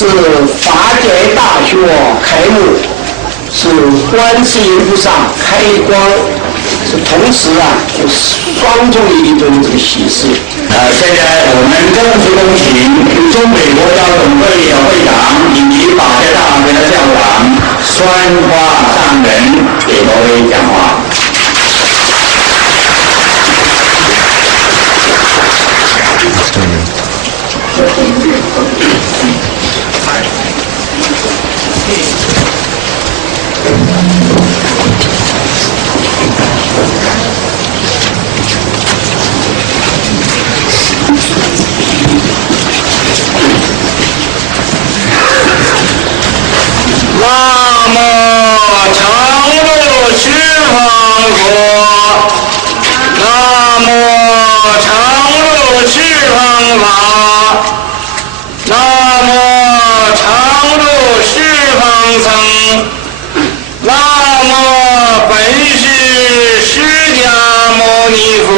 是法界大学开幕，是观世音菩萨开光，是同时就是双重的一种这个喜事。现在我们正式恭请中美国教总会的会长以及法界大学的校长宣花上人给各位讲话。南无常住十方佛，南无常住十方法，南无常住十方僧，南无本师释迦牟尼佛，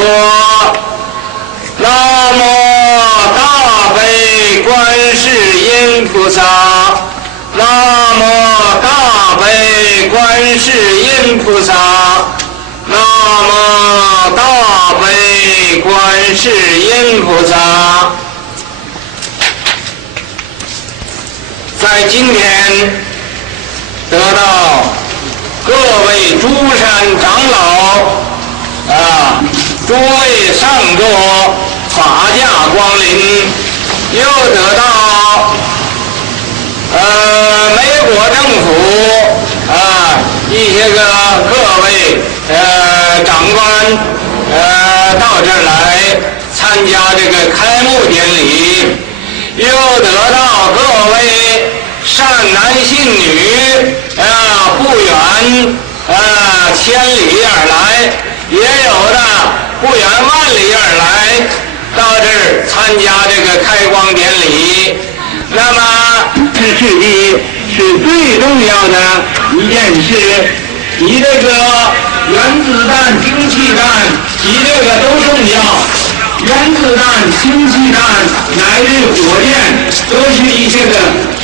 南无大悲观世音菩萨，南无大悲观世音菩萨，南无大悲观世音菩萨。在今天得到各位诸山长老诸位上座法驾光临，又得到美国政府一些个各位长官到这儿来参加这个开幕典礼，又得到各位善男信女不远千里而来，也有的不远万里而来到这儿参加这个开光典礼。那么这世纪是最重要的一件事，比这个原子弹、氢气弹比这个都重要。原子弹、氢气弹乃至火箭都是一些个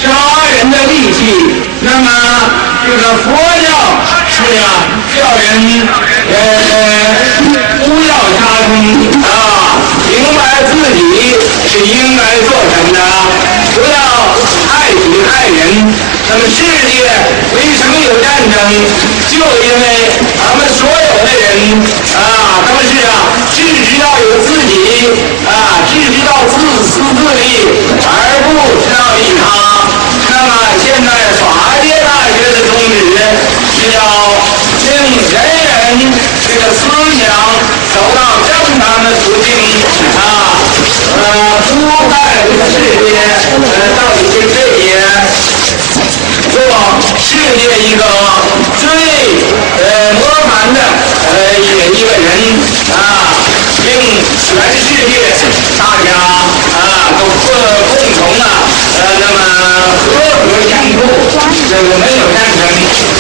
杀人的利器。那么这个佛教是叫人不要杀生明白自己是应该做什么的，不要害己害人。那么世界为什么有战争？就因为咱们所有的人他们是只知道有自己只知道自私自利，而不知道利他。那么现在法界大学的宗旨是要令人人这个思想走到正当的途径不在这个世界到底是这些做世界一个最模范的一个人令全世界大家都共同那么和相处，这个没有战争，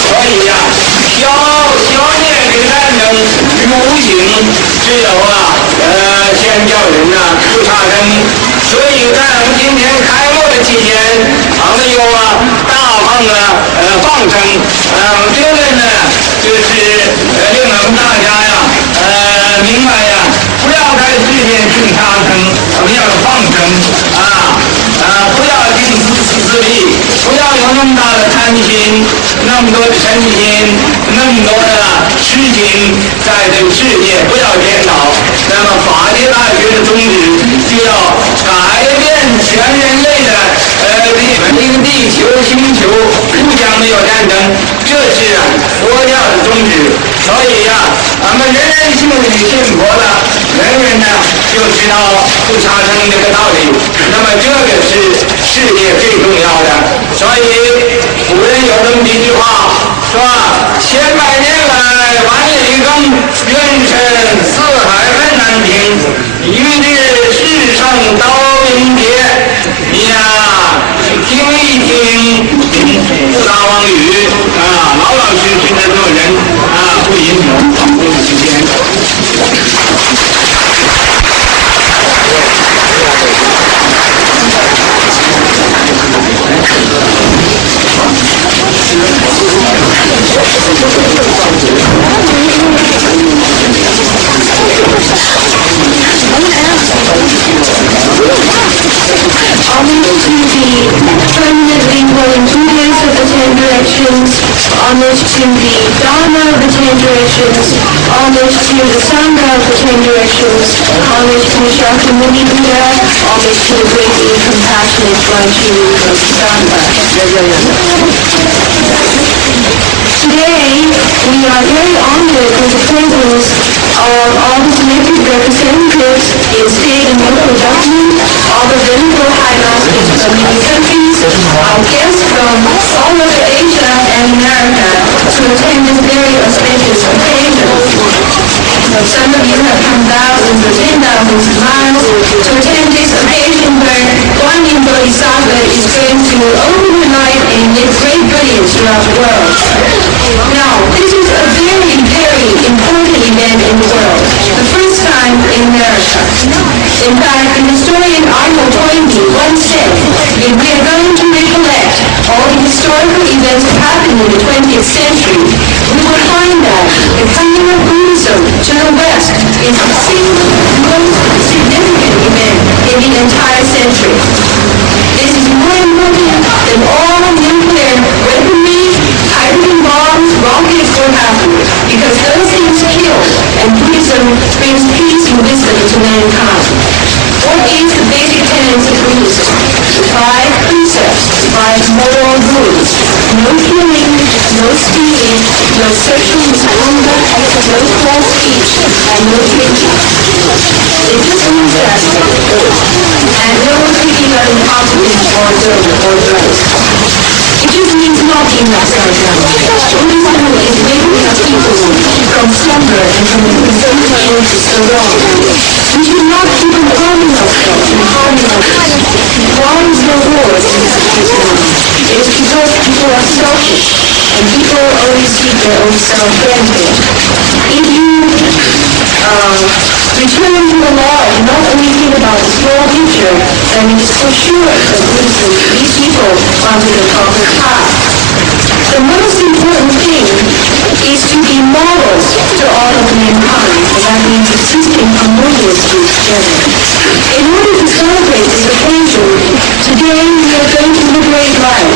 所以消灭这个战争于无形，只有先叫人不杀生。所以在我们今天开幕的期间，我们有大放放生，这个呢就是令我们大家明白不要在世间去杀生，我们要放生不要那么多的身心，那么多的事情在这个世界不要颠倒。那么法律大学的宗旨就要改变全人类的一个地球星球互相没有战争，这是佛教的宗旨。所以咱们人人信佛了，人人呢就知道不杀生这个道理。那么这个是世界最重要的。所以古人有这么一句话，是吧？千百年来万里耕，云深四海分难平。一日世上刀兵劫，你听一听不打妄语老老实实的做人不饮酒，好多的时间。Homage to the permanently dwelling Buddhas of the Ten Directions, homage to the Dharma of the Ten Directions, homage to the Sangha of the Ten Directions, homage to Shakyamuni Buddha, homage to the greatly compassionate Raji of Sangha. Today, we are very honored with the presence of all the selected representatives in state and local government, all the venerable high masters from many countries, our guests from all over Asia and America to attend this very auspicious occasion. Some of you have come thousands or 10,000 miles to attend this occasion where Guan Yin Bodhisattva is going to open the light and give great brilliance throughout the world. Now, this is a very, very important event in the world, the first time in America. In fact, the historian Arnold Toynbee once said, if we are going to recollect all the historical events that happened in the 20th century, we will find that the coming of Buddhism to the West is the single most significant event in the entire century. This is more important than all nuclear weaponry, hydrogen bombs, rockets, what have you, because those things kill, and Buddhism brings peace and wisdom to mankind. What is the basic tenets of Buddhism? The 5 precepts, 5 moral rules. No killing, no stealing, no sexual misconduct, no false speech, and no drinking. It just means that, and no speaking of incompetence or drugs. It just means not being upside down. Buddhism is making us people from slumber and from the consumption to wrong. We should not keep on harming ourselves and harming others. Why is there wars in this system? It is because people are selfish and people always seek their own self-benefit. If you return to the law and not only think about the small picture, then it is for sure that Buddhism leads people onto the proper path. The most important thing is to be models to all of mankind, and that means existing harmoniously together. In order to celebrate this occasion, today we are going to liberate life,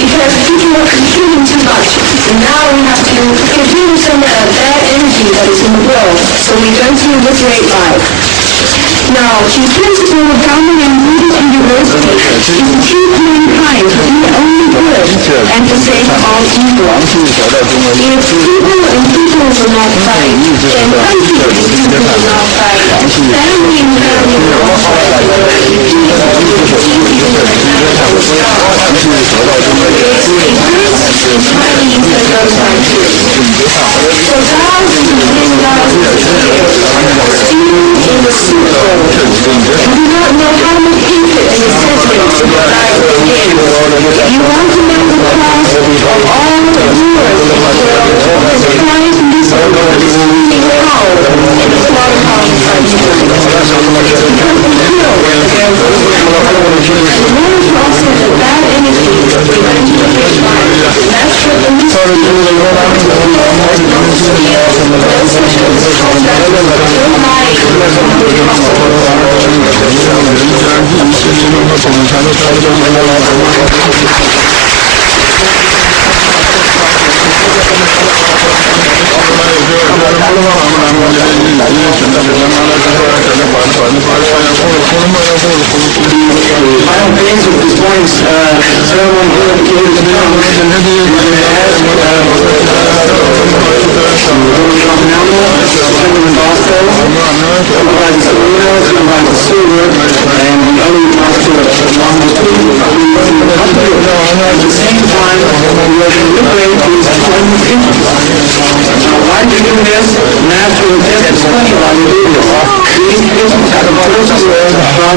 because people are consuming too much, and now we have to consume some of that bad energy that is in the world, so we're going to liberate life. Now, the principle of Dharma and Buddhist University is to treat mankind to be only good and to save all evil. If people and people will not fight, then country and people will not fight, family and family will not fight, for thousands and thousands of years, still in the super and do not know how much hatred and resentment lies within. If you want to know the cause of all the wars in the world, the prize in this world is being held in the slaughterhouse by humans. It's because they feel their will. In order to offset the bad energy, we went to the baseline. Natural and mystery, no steal, no sexual misconduct, no lying, no Final phase of this morning's ceremony here indicated the at the same time, we are going to liberate these 20 people. Now, why do we do this? Natural just explain why we do this. These people have a process from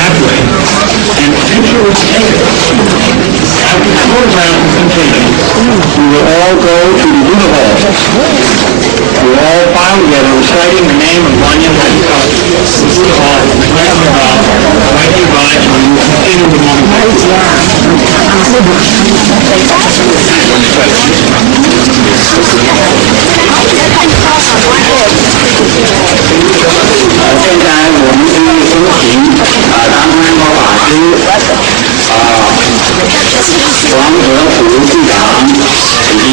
that way. And picture was taken. After the program was completed, we will all go to the Buddha Hall. We will all file together reciting the name of Banyan Hall. The Buddha Hall is declared about right nearby, and we will continue the现在我们是恭请南安国法师王德福部长以及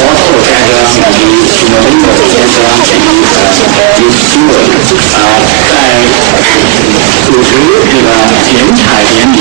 博士先生以及林果先生以及诸位在主持这个剪彩典礼。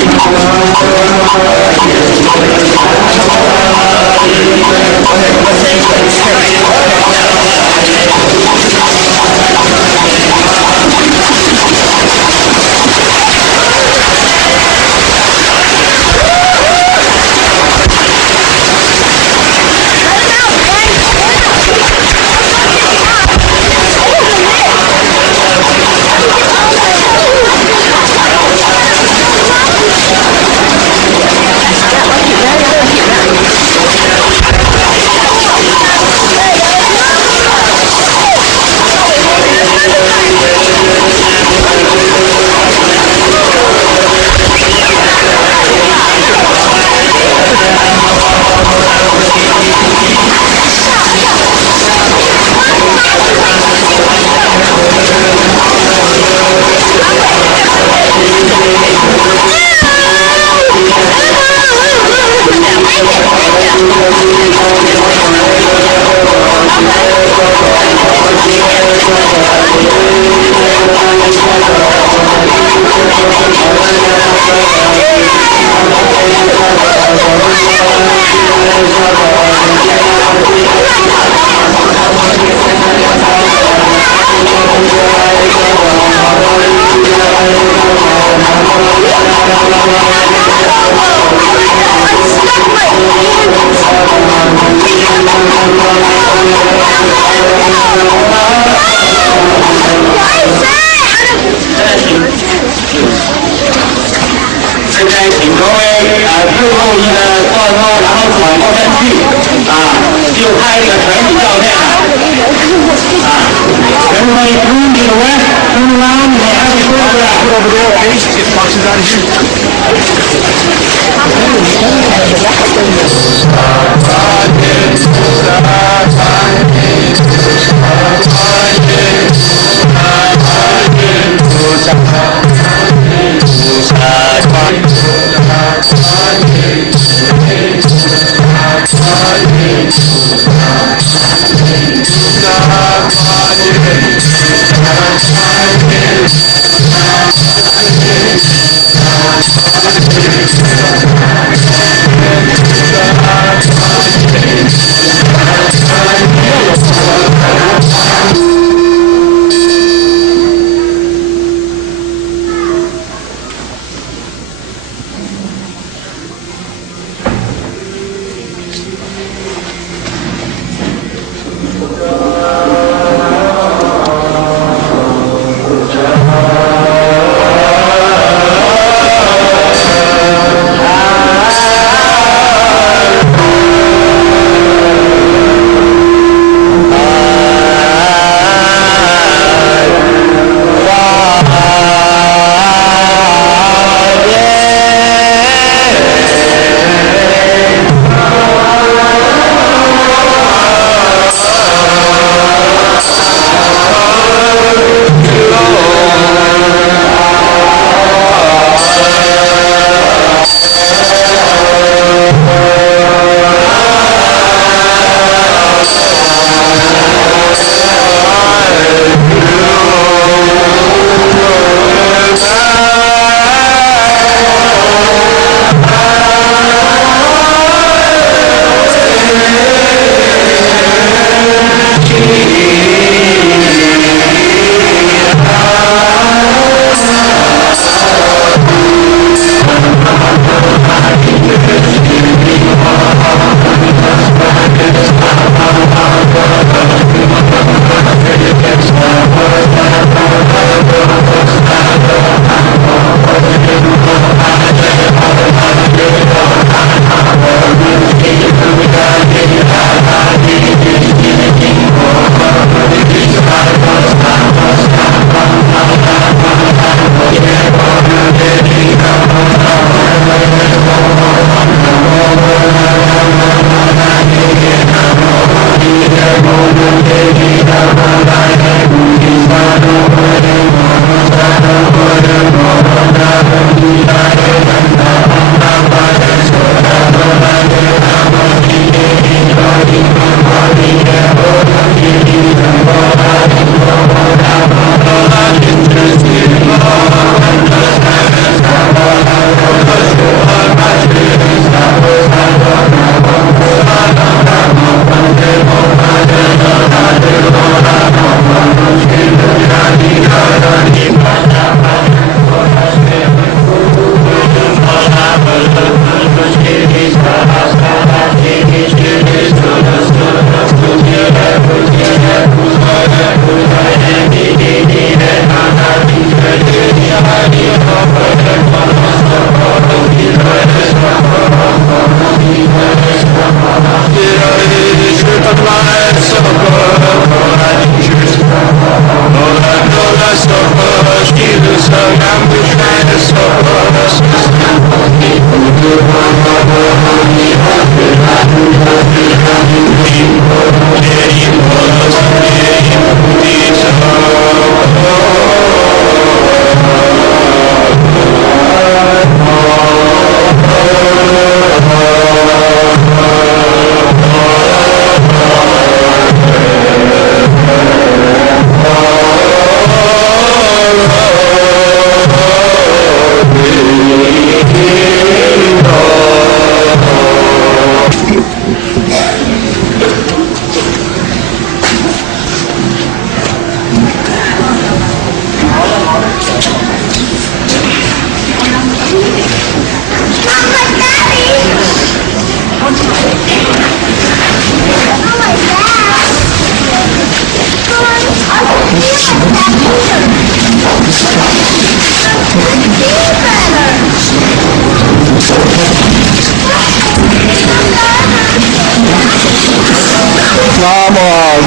那么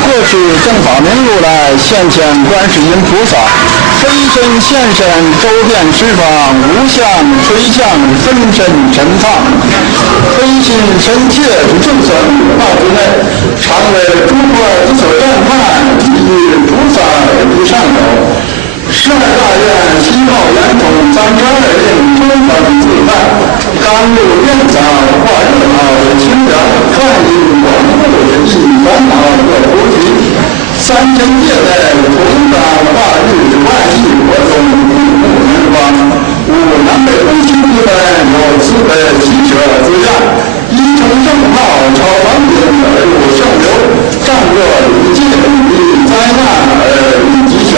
过去正法明如来现前观世音菩萨，飞身现身，周遍十方，无相垂相，分身陈藏，飞心深切之众生道之内，常为诸佛之所赞叹，以菩萨之上首。12大愿西号圆通32令中本自在，甘露院长化热闹的清凉，看引广布的一烦恼和菩提，三千界内同感化日之外义活中不能方，吾南北中心之本有慈悲喜舍之量，一乘正号超万品而入圣流，战若一界以灾难而一吉祥。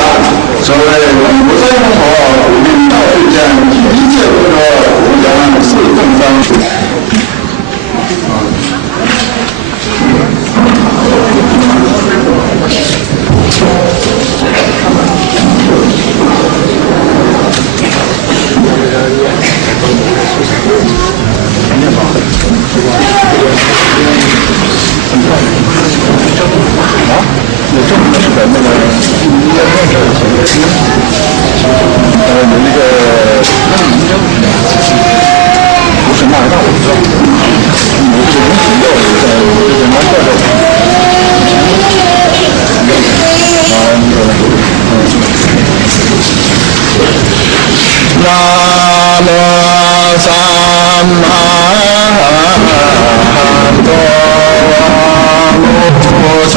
所谓龙不在龙火，不领道世间，一切不着，无养四众生。有这么是在那个有那个不是那个大我知道，有这个东西要在这个南边南无三藐多罗娑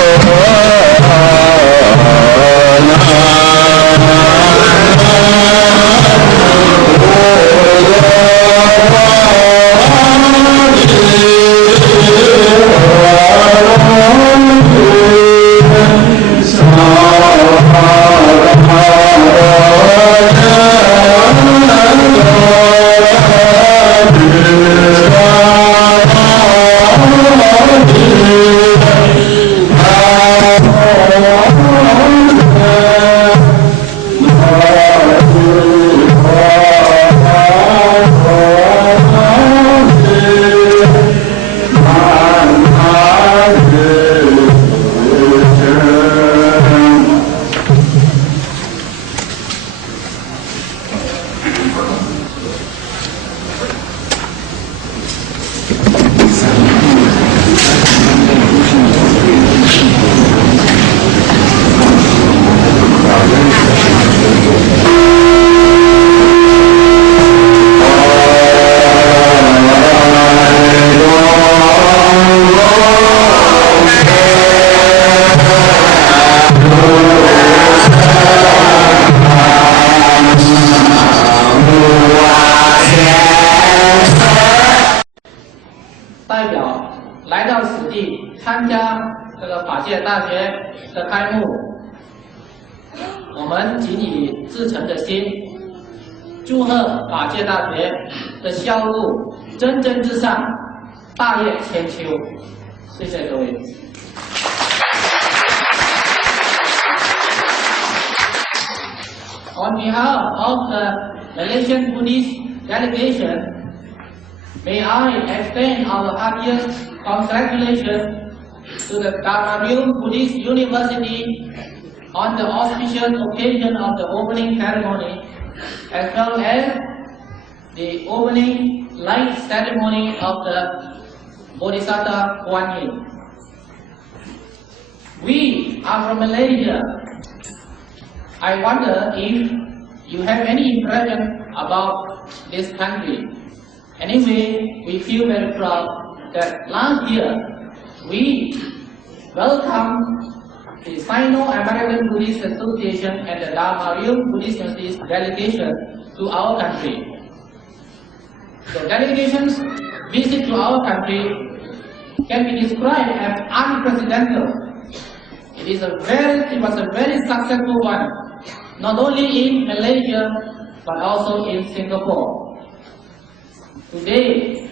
代表来到此地参加这个法界大学的开幕，我们仅以至诚的心，祝贺法界大学的销路蒸蒸日上，大业千秋。谢谢各位。On behalf of the Malaysian Buddhist delegation, may I extend our heartiest congratulations to the Dharma Buddhist University on the auspicious occasion of the opening ceremony, as well as the opening light ceremony of the Bodhisattva Kuan Yin. We are from Malaysia. I wonder if you have any impression about this country. Anyway, we feel very proud that last year we welcomed the Sino-American Buddhist Association and the Dharma Buddhist delegation to our country. The delegation's visit to our country can be described as unprecedented. It was a very successful one, not only in Malaysia but also in Singapore. Today,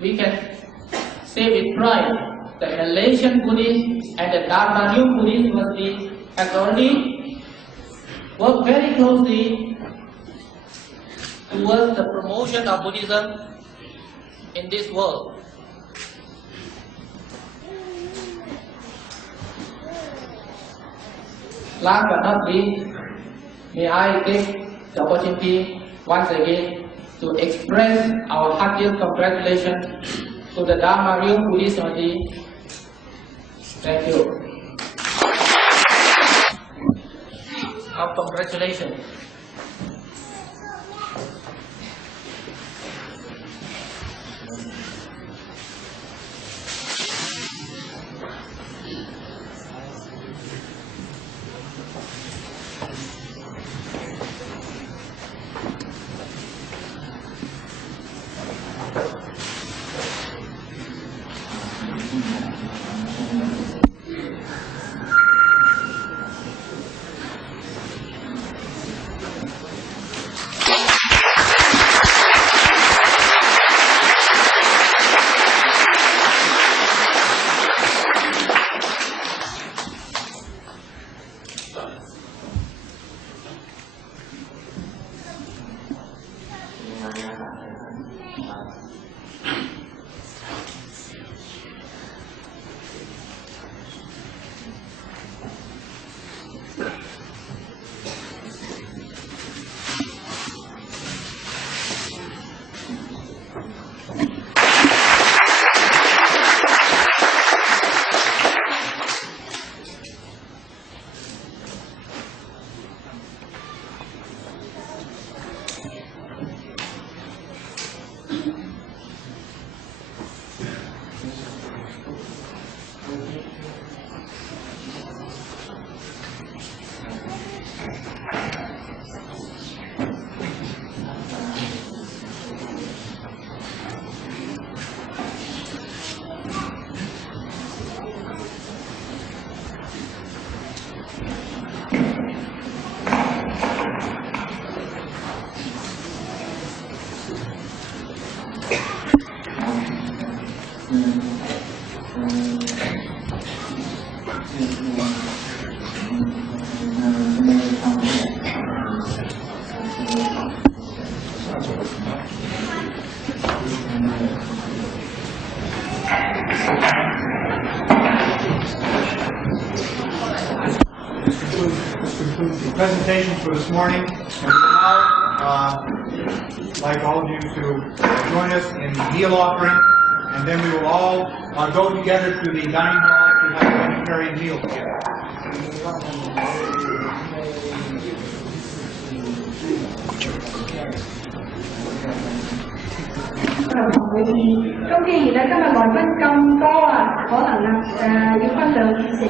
we can say with pride that Malaysian Buddhist and the Dharma Buddhist University has already worked very closely towards the promotion of Buddhism in this world. Last but not least, may I take the opportunity once again to express our heartiest congratulations to the Dharma Real Buddhist Society. Thank you. Our congratulations. Presentation for this morning, and we would now like all of you to join us in the meal offering, and then we will all go together to the dining hall to have a vegetarian meal together. 咁既然咧今日來賓咁多啊，可能要分兩件事。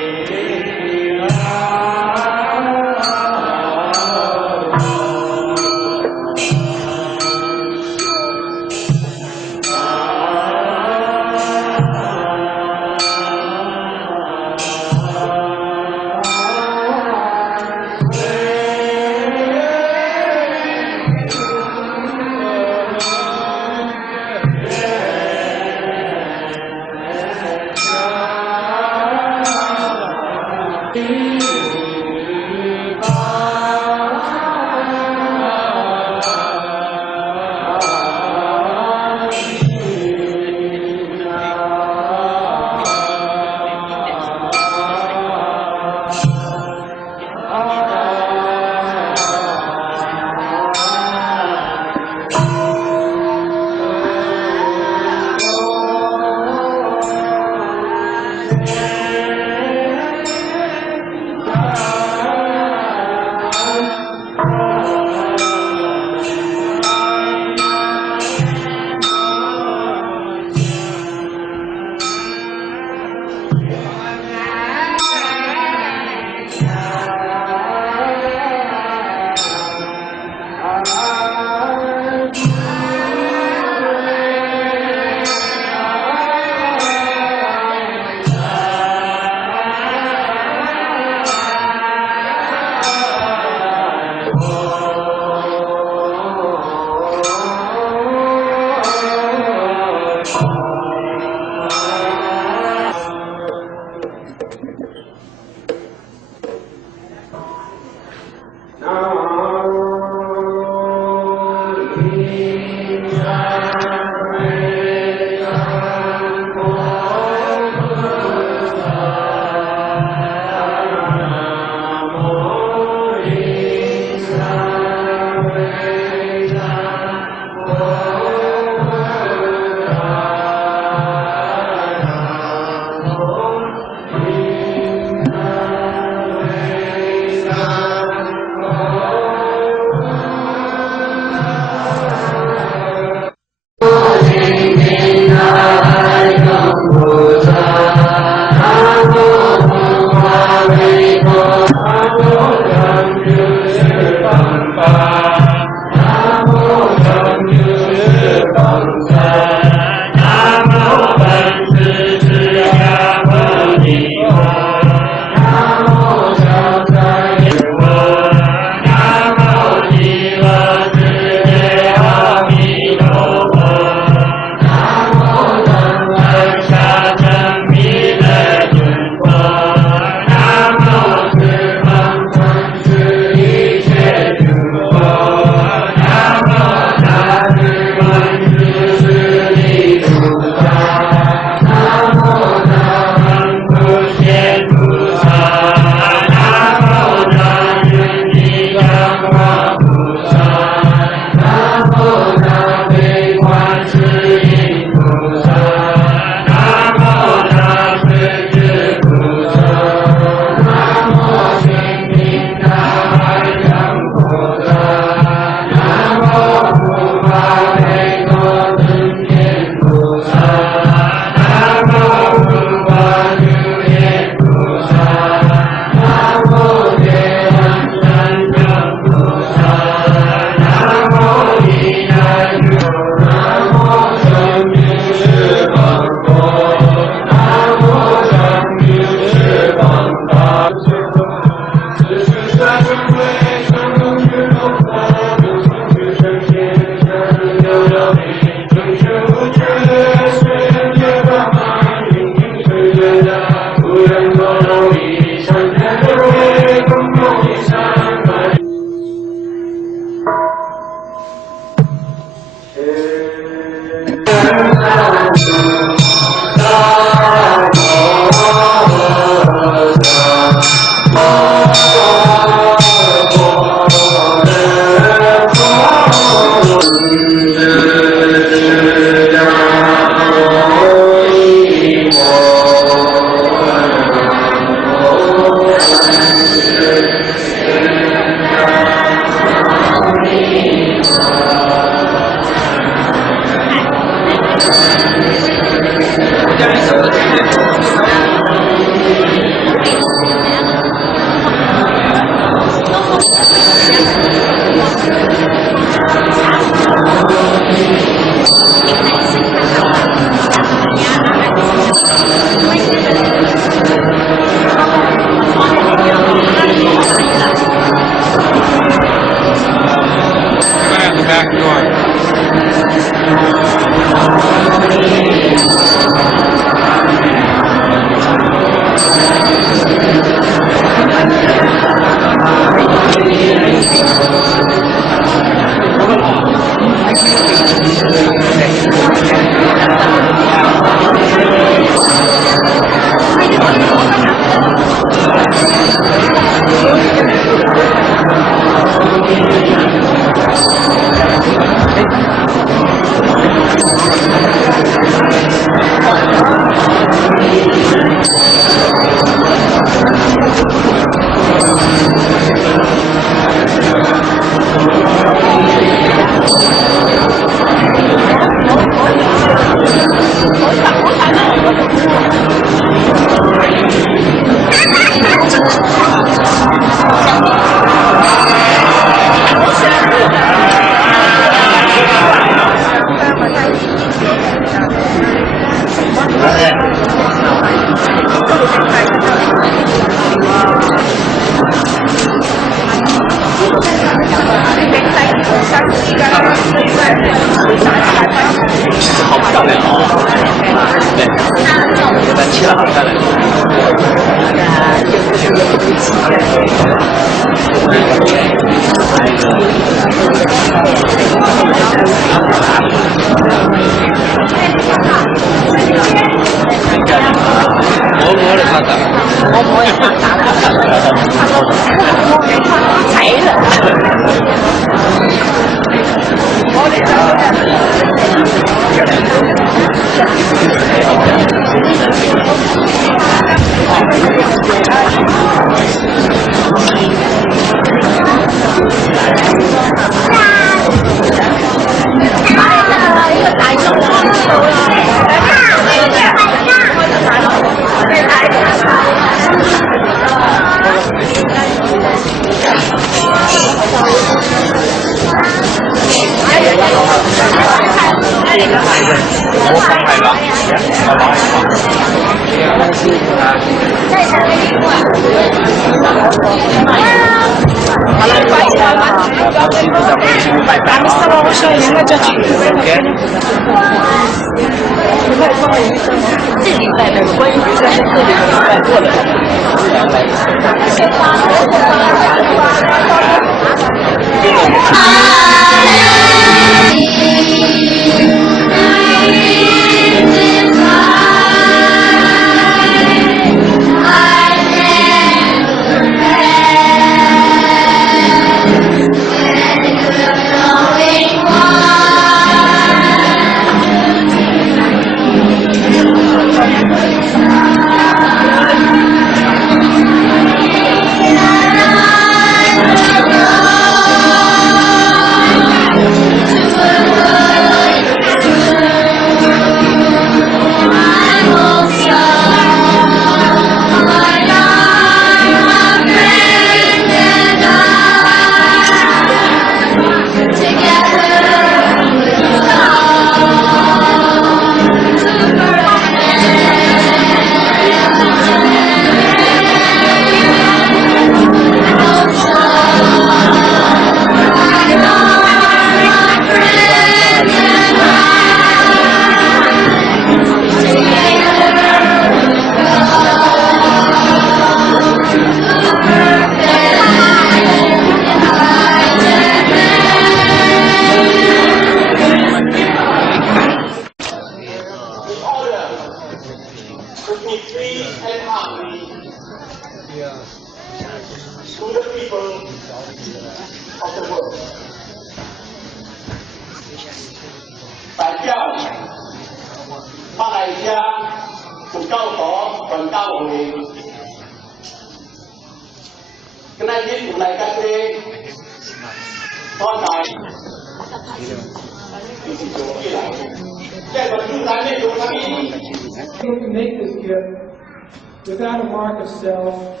without a mark of self,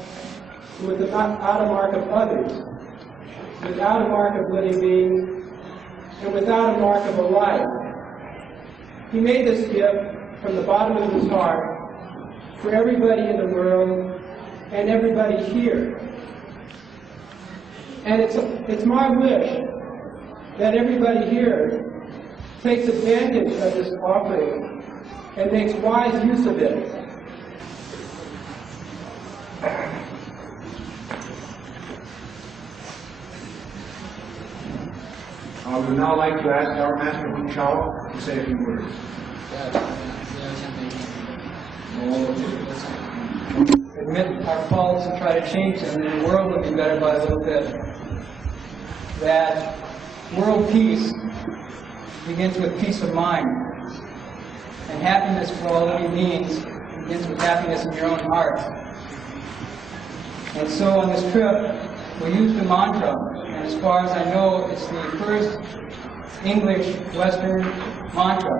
without a mark of others, without a mark of living beings, and without a mark of a life. He made this gift from the bottom of his heart for everybody in the world and everybody here. And it's my wish that everybody here takes advantage of this offering and makes wise use of it. I would now like to ask our Master Hu Chao to say a few words. Admit our faults and try to change them, and the world will be better by a little bit. That world peace begins with peace of mind, and happiness for all living beings begins with happiness in your own heart. And so on this trip, we used the mantra, and as far as I know, it's the first English Western mantra.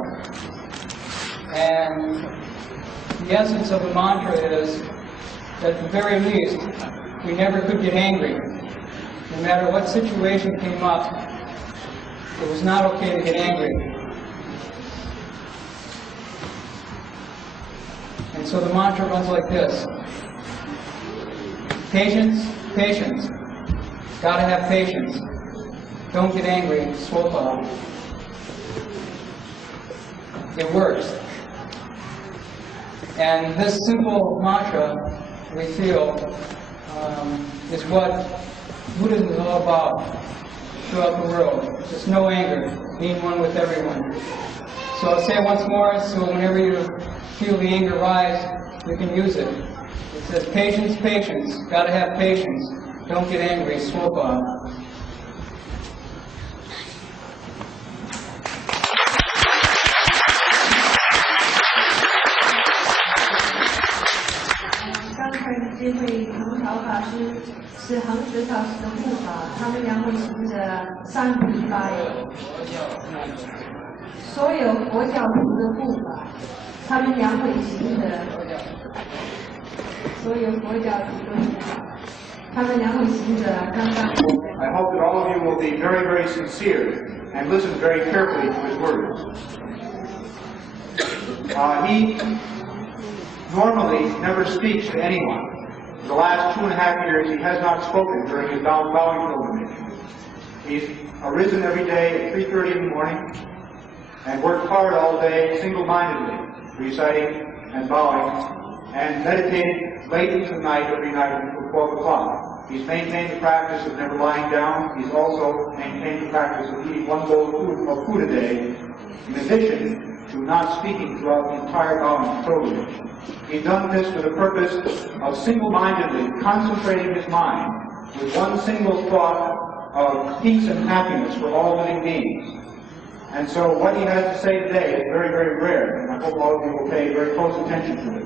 And the essence of the mantra is that at the very least, we never could get angry. No matter what situation came up, it was not okay to get angry. And so the mantra runs like this. Patience, patience. Gotta have patience. Don't get angry, swopa. It works. And this simple mantra, we feel, is what Buddhism is all about throughout the world. Just no anger, being one with everyone. So I'll say it once more, so whenever you feel the anger rise, you can use it. It says, patience, patience. Gotta have patience. Don't get angry, swopa. 这位唐朝法师是恒指法师的护法，他们两位行着三不一拜，所有佛教徒的护法，他们两位行着所有佛教徒的护法，他们两位行着刚刚。I hope that all of you will be very, very sincere and listen very carefully to his words. He normally never speaks to anyone. For the last 2.5 years, he has not spoken during his bowing pilgrimage. He's arisen every day at 3:30 in the morning and worked hard all day, single-mindedly, reciting and bowing, and meditated late into the night every night until 12 o'clock. He's maintained the practice of never lying down. He's also maintained the practice of eating 1 bowl of food a day, in addition to not speaking throughout the entire bowing pilgrimage. He's done this for the purpose of single-mindedly concentrating his mind with one single thought of peace and happiness for all living beings. And so what he has to say today is very, very rare, and I hope all of you will pay very close attention to it.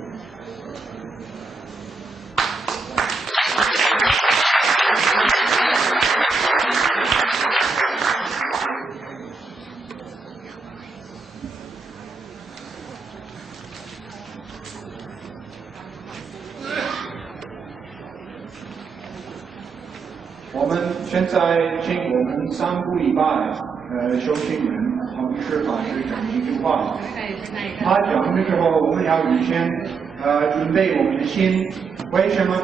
我们现在请我们3个礼拜修行人同师法师讲一句话。他讲的时候，我们要预先准备我们的心。为什么？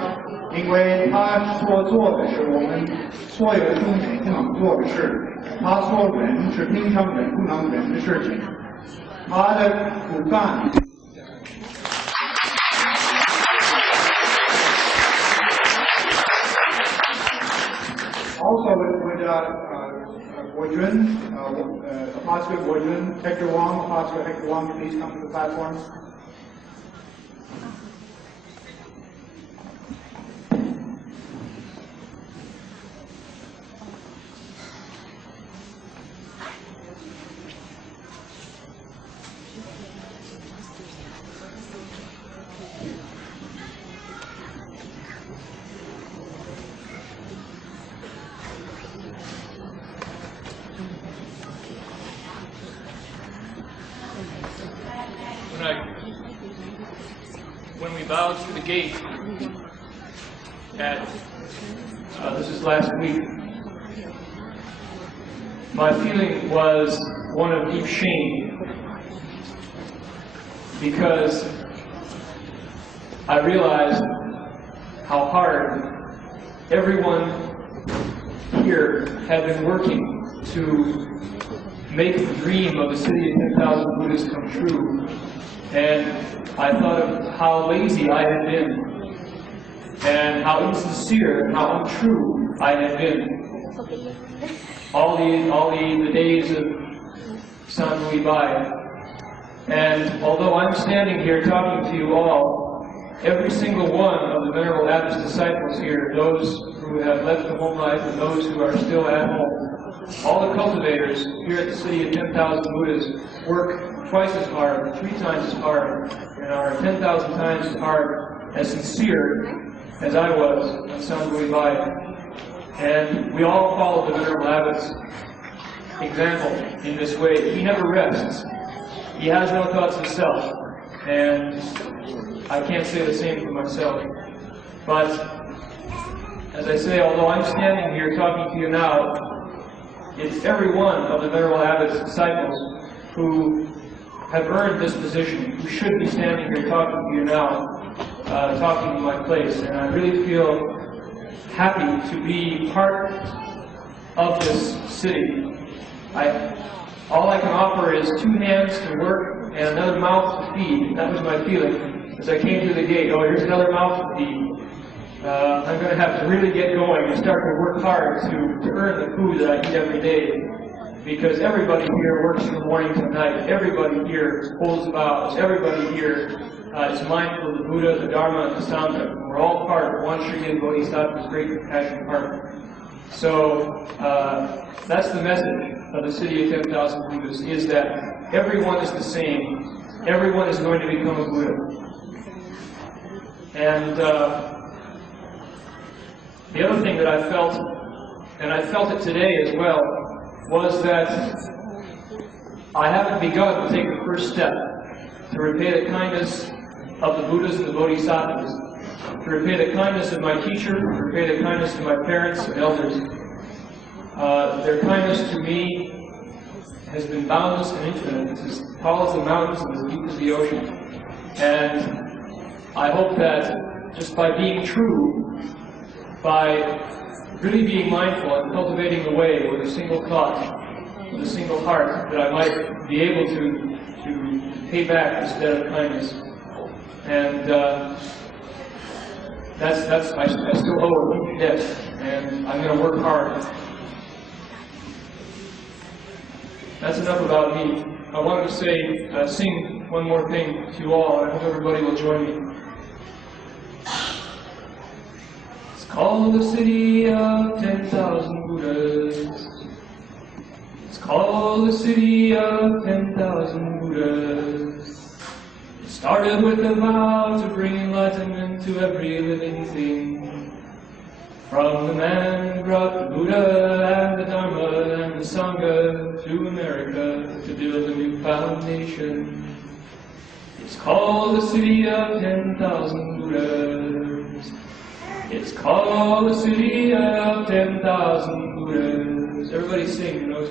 因为他所做的是我们所有的众生不能做的事，他所忍是平常人不能忍的事情。他的骨干。Also with Guojun, Apostle Guojun, Hector Wong, Apostle Hector Wong, please come to the platform. bowed through the gate at, this is last week, my feeling was one of deep shame, because I realized how hard everyone here had been working to make the dream of the city of 10,000 Buddhas come true. And I thought of how lazy I had been, and how insincere and how untrue I had been. All the days of San Luis Bai. And although I'm standing here talking to you all, every single one of the Venerable Abbot's disciples here, those who have left the home life and those who are still at home, all the cultivators here at the city of 10,000 Buddhas work twice as hard, 3 times as hard, and are 10,000 times as hard, as sincere as I was on San Luis Bai. And we all follow the Venerable Abbot's example in this way. He never rests. He has no thoughts of self. And I can't say the same for myself. But, as I say, although I'm standing here talking to you now, it's every one of the Venerable Abbot's disciples who have earned this position, who should be standing here talking to you now, talking in my place. And I really feel happy to be part of this city. All I can offer is 2 hands to work and another mouth to feed. That was my feeling as I came through the gate. Oh, here's another mouth to feed. I'm going to have to really get going and start to work hard to earn the food that I eat every day. Because everybody here works from morning to night. Everybody here holds vows. Everybody here is mindful of the Buddha, the Dharma, and the Sangha. We're all part of one Sri Bodhisattva's great compassion heart. So that's the message of the city of 10,000 Buddhas, is that everyone is the same. Everyone is going to become a Buddha. And the other thing that I felt, and I felt it today as well, was that I haven't begun to take the first step to repay the kindness of the Buddhas and the Bodhisattvas, to repay the kindness of my teacher, to repay the kindness of my parents and elders. Their kindness to me has been boundless and infinite. It's as tall as the mountains and as deep as the ocean. And I hope that just by being true, by really being mindful and cultivating the way with a single thought, with a single heart, that I might be able to pay back this debt of kindness. And I still owe a huge debt, and I'm going to work hard. That's enough about me. I wanted to say, sing one more thing to you all, and I hope everybody will join me. It's called the city of 10,000 Buddhas. It's called the city of 10,000 Buddhas. It started with a vow to bring enlightenment to every living thing. From the man who brought the Buddha and the Dharma and the Sangha to America to build a new foundation. It's called the city of 10,000 Buddhas. It's called the city of 10,000 Buddhas. Everybody sing, you know.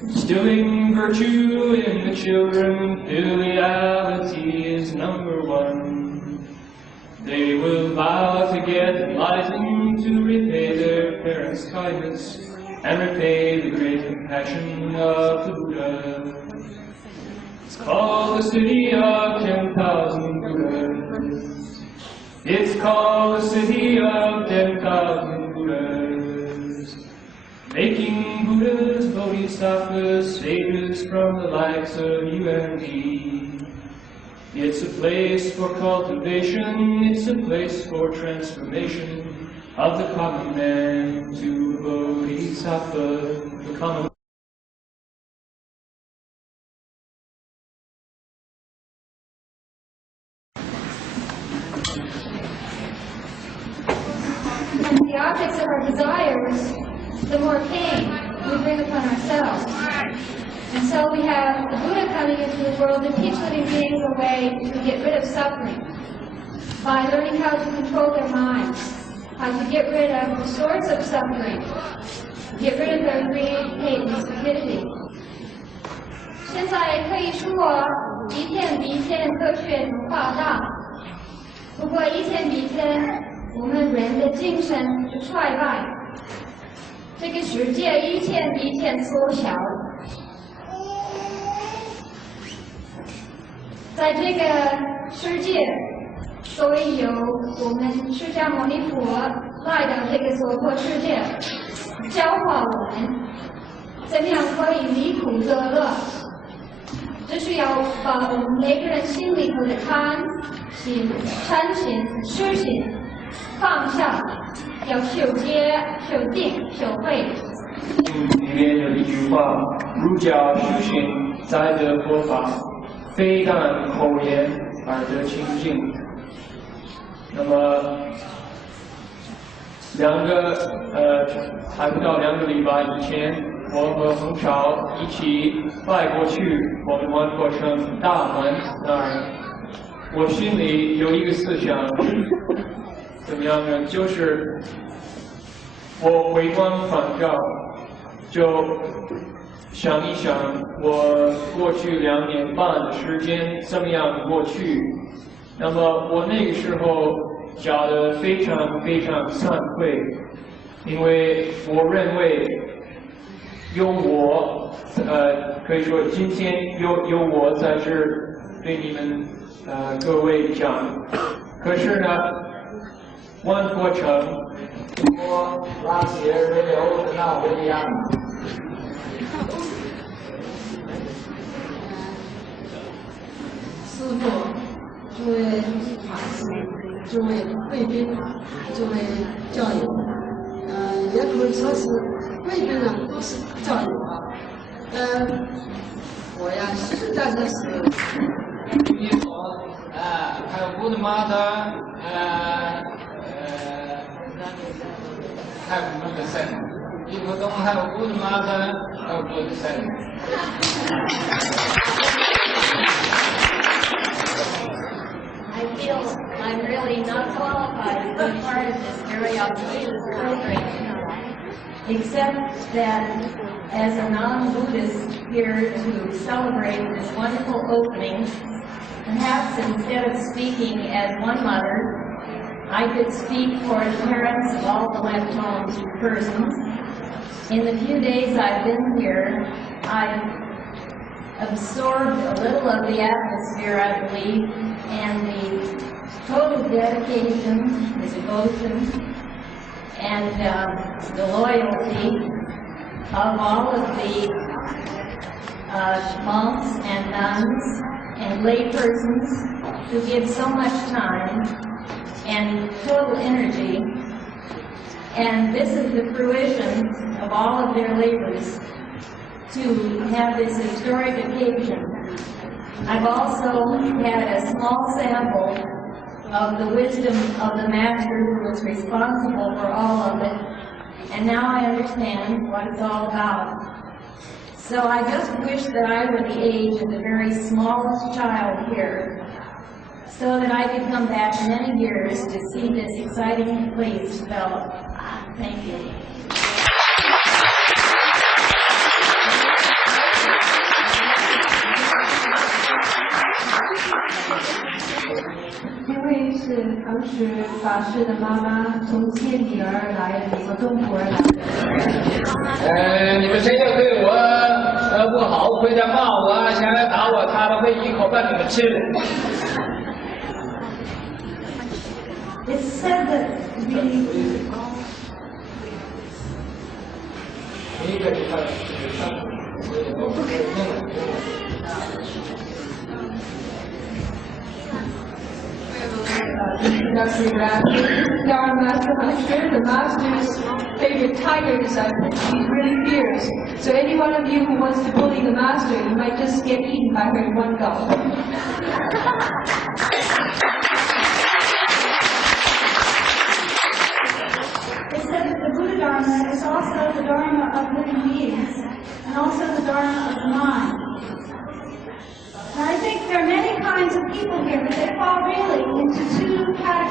Instilling virtue in the children, filiality is number 1. They will vow to get enlightened, to repay their parents' kindness, and repay the great compassion of the Buddha. It's called the city of 10,000 Buddhas. It's called the city of 10,000 Buddhas. Making Buddhas, Bodhisattvas, sages from the likes of you and me. It's a place for cultivation, it's a place for transformation of the common man to Bodhisattva, the common. And the objects of our desires, the more pain we bring upon ourselves. And so we have the Buddha coming into the world to teach living beings a way to get rid of suffering. by learning how to control their minds, how to get rid of the source of suffering, get rid of their greed, hate, and stupidity. 现在可以说一天比一天科学发达，不过一天比一天我们人的精神就衰败，这个世界一天比一天缩小。在这个世界，所以有我们释迦牟尼佛来到这个娑婆世界，教化我们怎么样可以离苦得乐。这是要把我们每个人心里头的贪心、嗔心、痴心放下，要修戒、修定、修慧。里面有一句话：儒教修行，在得佛法，非但口言而得清净。那么还不到2个礼拜以前，我和洪潮一起拜过去我们万佛城大门那儿。我心里有一个思想，怎么样呢？就是我回光返照，就想一想我过去2年半的时间怎么样过去。那么我那个时候觉得非常非常惭愧，因为我认为有我，可以说今天有我在这儿对你们各位讲。可是呢，万佛城我拉血为流的那不一样。师父，诸位法师，诸位贵宾，诸位教友，也可以说是贵宾呢，都是教友啊。我呀，实在的是，弥陀，还有 Good Mother， 还有 Good Son， 一个东还有 Good Mother， 还有 Good Son。I feel I'm really not qualified to be part of this very auspicious program, except that as a non-Buddhist here to celebrate this wonderful opening, perhaps instead of speaking as one mother, I could speak for the parents of all the left-home persons. In the few days I've been here, I've absorbed a little of the atmosphere, I believe, and the total dedication, the devotion, and the loyalty of all of the monks and nuns and lay persons who give so much time and total energy. And this is the fruition of all of their labors to have this historic occasion. I've also had a small sample of the wisdom of the Master who was responsible for all of it, and now I understand what it's all about. So I just wish that I were the age of the very smallest child here, so that I could come back many years to see this exciting place develop. Thank you. 因为是当时法师的妈妈从千里而来的，从中国而来的。你们谁要对我不好，回家骂我，想要打我，他们会一口把你们吃了。It's said that Our master, I'm sure the master's favorite tigers are he's really fierce. So any one of you who wants to bully the master, you might just get eaten by her in one go. It said that the Buddha Dharma is also the Dharma of living beings, and also the Dharma of the mind. And I think there are many kinds of people here, but they fall really into two categories.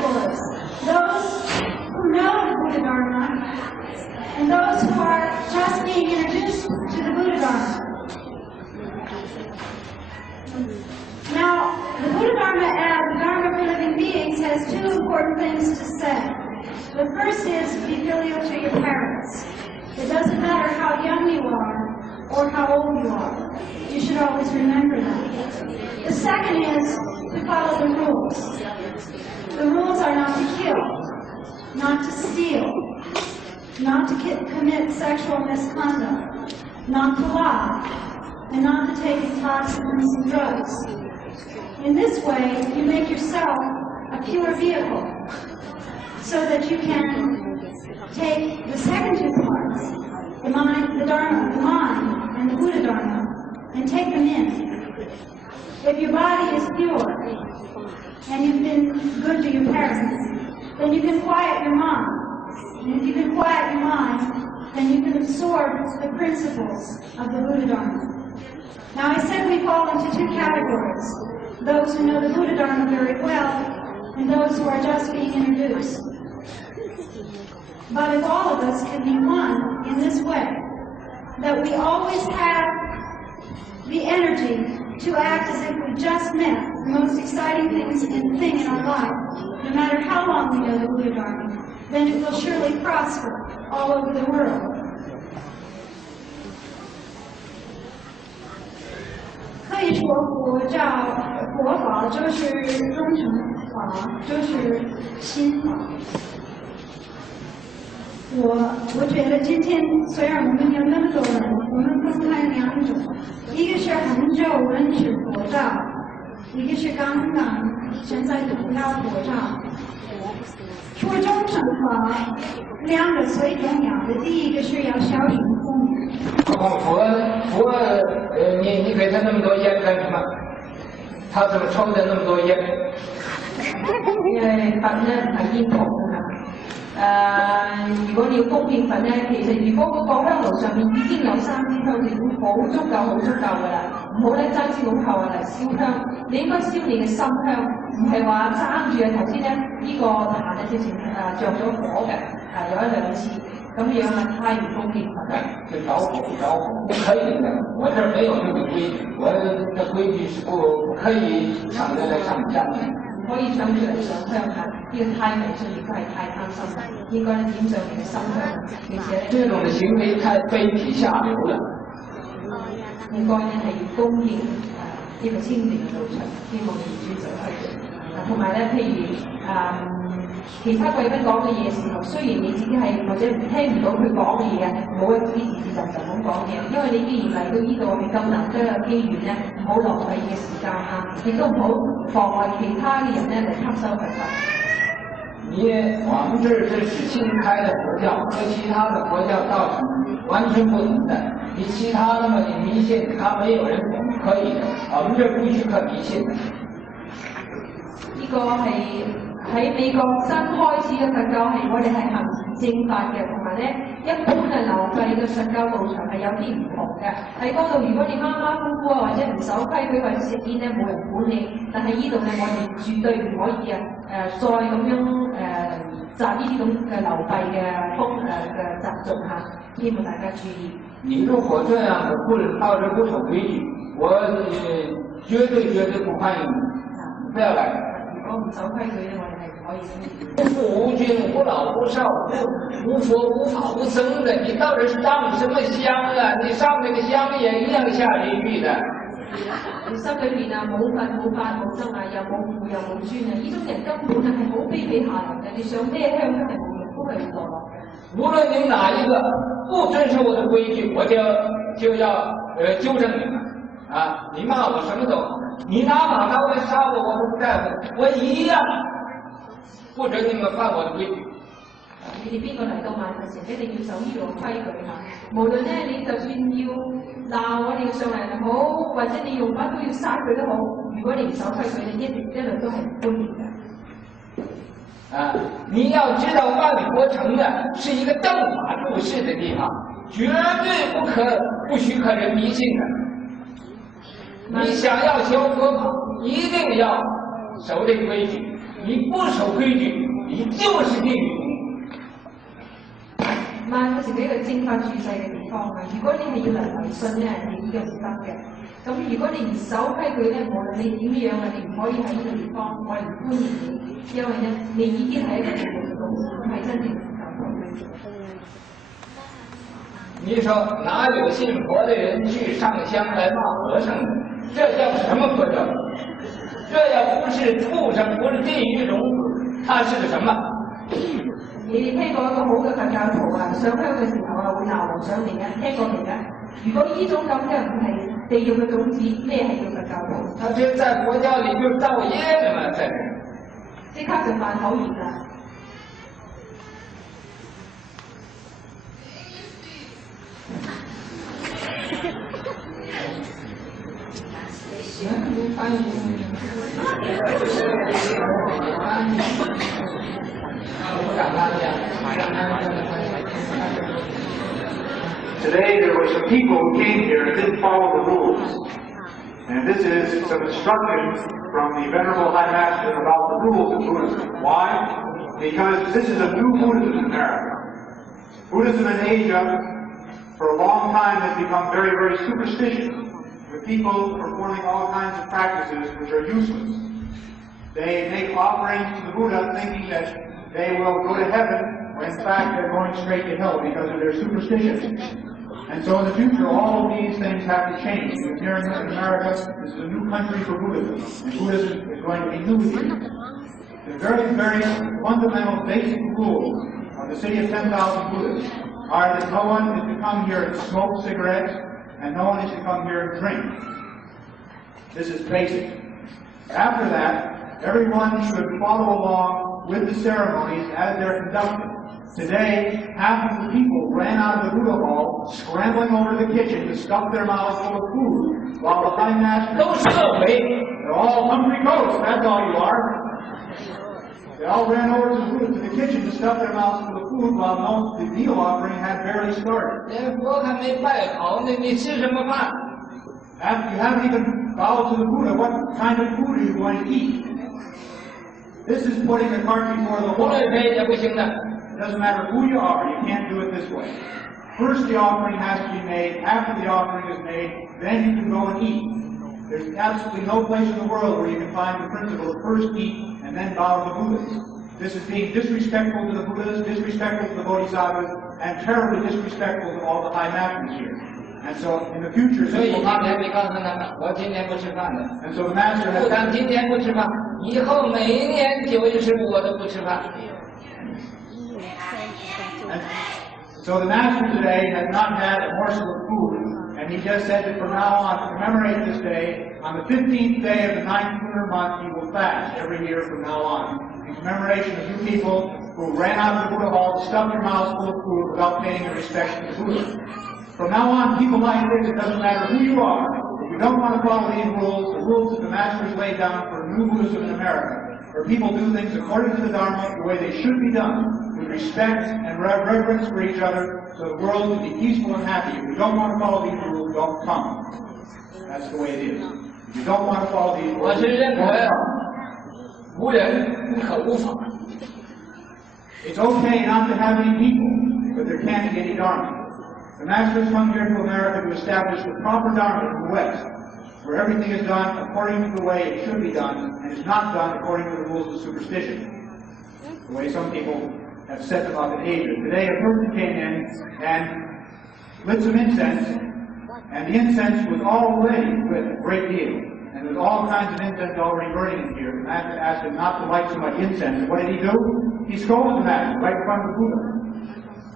The first is be filial to your parents. It doesn't matter how young you are or how old you are. You should always remember that. The second is to follow the rules. The rules are not to kill, not to steal, not to commit sexual misconduct, not to lie, and not to take intoxicants and drugs. In this way, you make yourself a pure vehicle so that you can take the second two parts, the mind, the Dharma, the mind, and the Buddha Dharma, and take them in. If your body is pure, and you've been good to your parents, then you can quiet your mind. And if you can quiet your mind, then you can absorb the principles of the Buddha Dharma. Now I said we fall into two categories, those who know the Buddha Dharma very well, and those who are just being introduced. But if all of us can be one in this way, that we always have the energy to act as if we just met the most exciting thing in our life, no matter how long we know the Buddha Dharma, then it will surely prosper all over the world. 可以说佛法就是忠诚法，就是心法。我觉得今天虽然我们有那么多人，我们分开两种，一个是很久认识佛教，一个是刚刚现在读到佛教。说忠诚法，两个最重要的，第一个是要孝顺父母。你给他那么多烟干什么？他怎么抽的那么多烟？因為佛咧唔係煙筒啊。如果你要供應佛咧，其實如果嗰個香爐上面已經有3支香，就已經好足夠㗎啦。唔好咧爭支老頭嚟燒香，你應該燒你嘅心香，唔係話爭住啊頭先咧呢個壇啊直情着咗火嘅，有1、2次。咁樣啊，太唔公平了。这着火不可以的，我这儿没有这个规矩，我的规矩是不可以上这来上香的。可以上出嚟上香嚇，呢個太迷信亦都係太貪心啦。應該點上你嘅心香，而且這種嘅行為太卑鄙下流了。應該咧係要恭敬呢個清淨嘅道場，希望業主走開。同埋咧，譬如其他貴賓講嘅嘢時候，雖然你自己係或者聽唔到佢講嘅嘢，唔好一啲字就咁講嘢，因為你既然嚟到呢度係咁難得嘅機緣咧，唔好浪費嘅時間嚇，亦都唔好妨礙其他嘅人咧嚟吸收佛法。我們這是新開的佛教，和其他的佛教道場完全不同的。你其他的嘛，你迷信，他沒有人懂，可以的。我們這不許可迷信的。呢個係喺美國新開始嘅佛教係我哋係行持正法嘅，同埋咧一般嘅流費嘅佛教道場係有啲唔同嘅。喺嗰度如果你馬馬虎虎啊，或者唔守規矩或者食煙咧，冇人管你。但係呢度咧，我哋絕對唔可以再咁樣習呢啲咁嘅流費嘅習俗嚇，希望大家注意。你如果這樣的到這不守規矩，我絕對不歡迎你，不要來。如果唔守規矩咧，我哋係唔可以。無君無老無少無佛無法無僧的，你到底上什麼香啊？你上那個香也一樣下地獄的。你心裏邊啊冇佛冇法冇僧啊，又冇父又冇尊啊，呢種人根本係好卑鄙下流嘅。你上咩香都係冇用，都係會墮落嘅。無論你哪一個不遵守我的規矩，我就要糾正你們啊！你罵我什麼都好，你拿把刀來殺我，我都不在乎，我一樣不准你們犯我的規矩。你哋邊個嚟到萬佛城，一定要守呢個規矩嚇。無論咧，你就算要鬧我哋上嚟又好，或者你用把刀要殺佢都好，如果你唔守規矩，你一律都係唔歡迎嘅。你要知道萬佛城呢是一個正法住世的地方，絕對不許可人迷信的。你想要學佛法，一定要守這個規矩。你不守規矩，你就是地獄。萬佛城係一個正法住世嘅地方啊！如果你係要嚟迷信咧，你呢個唔得嘅。咁如果你唔守規矩咧，無論你點樣啊，你唔可以喺呢個地方，我哋唔歡迎你，因為咧你已經係一個地獄嘅唔係真正嘅教徒。你说哪有信佛的人去上香来骂和尚的？这叫什么佛教？这要不是畜生，不是地狱种子，它是个什么？你聽過一個好嘅佛教徒啊，上香嘅時候啊會鬧和尚嚟嘅，聽過未啊？如果呢種咁嘅唔係地獄嘅種子，咩係叫佛教徒？他这在佛教里就造业了嘛，在这。即刻就犯口業啦！Today there were some people who came here and didn't follow the rules. And this is some instruction from the Venerable High Master about the rules of Buddhism. Why? Because this is a new Buddhism in America. Buddhism in Asia, for a long time, has become very, very superstitious, with people performing all kinds of practices which are useless. They make offerings to the Buddha thinking that they will go to heaven, when in fact they're going straight to hell because of their superstition. And so in the future, all of these things have to change. Because here in America, this is a new country for Buddhism, and Buddhism is going to be new here. The very, very fundamental basic rules of the city of 10,000 Buddhists are that no one is to come here and smoke cigarettes, and no one is to come here and drink. This is basic. After that, everyone should follow along with the ceremonies as they're conducted. Today, half of the people ran out of the Buddha hall, scrambling over to the kitchen to stuff their mouths full of food, while the High Master... They're all hungry ghosts, that's all you are. They all ran over to the kitchen to stuff their mouths full of food, while the meal offering had barely started. After you haven't even bowed to the Buddha, what kind of food are you going to eat? This is putting the cart before the horse. It doesn't matter who you are, you can't do it this way. First the offering has to be made, after the offering is made, then you can go and eat. There's absolutely no place in the world where you can find the principle of first eat and then bow to the Buddhas. This is being disrespectful to the Buddhas, disrespectful to the Bodhisattvas, and terribly disrespectful to all the High Masters here. And so in the future, this will not happen. And so the Master has... So the Master today has not had a morsel of food, and he just said that from now on, to commemorate this day, on the 15th day of the 9th lunar month, he will fast every year from now on, in commemoration of you people who ran out of the Buddha hall, stuffed your mouths full of food without paying your respect to the Buddha. From now on, people like this, it doesn't matter who you are. If you don't want to follow these rules, the rules that the Master has laid down for new Buddhism in America, where people do things according to the Dharma, the way they should be done, with respect and reverence for each other, so the world can be peaceful and happy. If you don't want to follow these rules, don't come. That's the way it is. If you don't want to follow these rules, don't come. It's okay not to have any people, but there can't be any Dharma. The Master has come here to America to establish the proper Dharma in the West, where everything is done according to the way it should be done, and is not done according to the rules of superstition, the way some people have set them up in Asia. Today a person came in and lit some incense, and the incense was already lit a great deal, and there was all kinds of incense already burning in here. The Master asked him not to light so much incense, and what did he do? He scolded the Master right in front of the Buddha.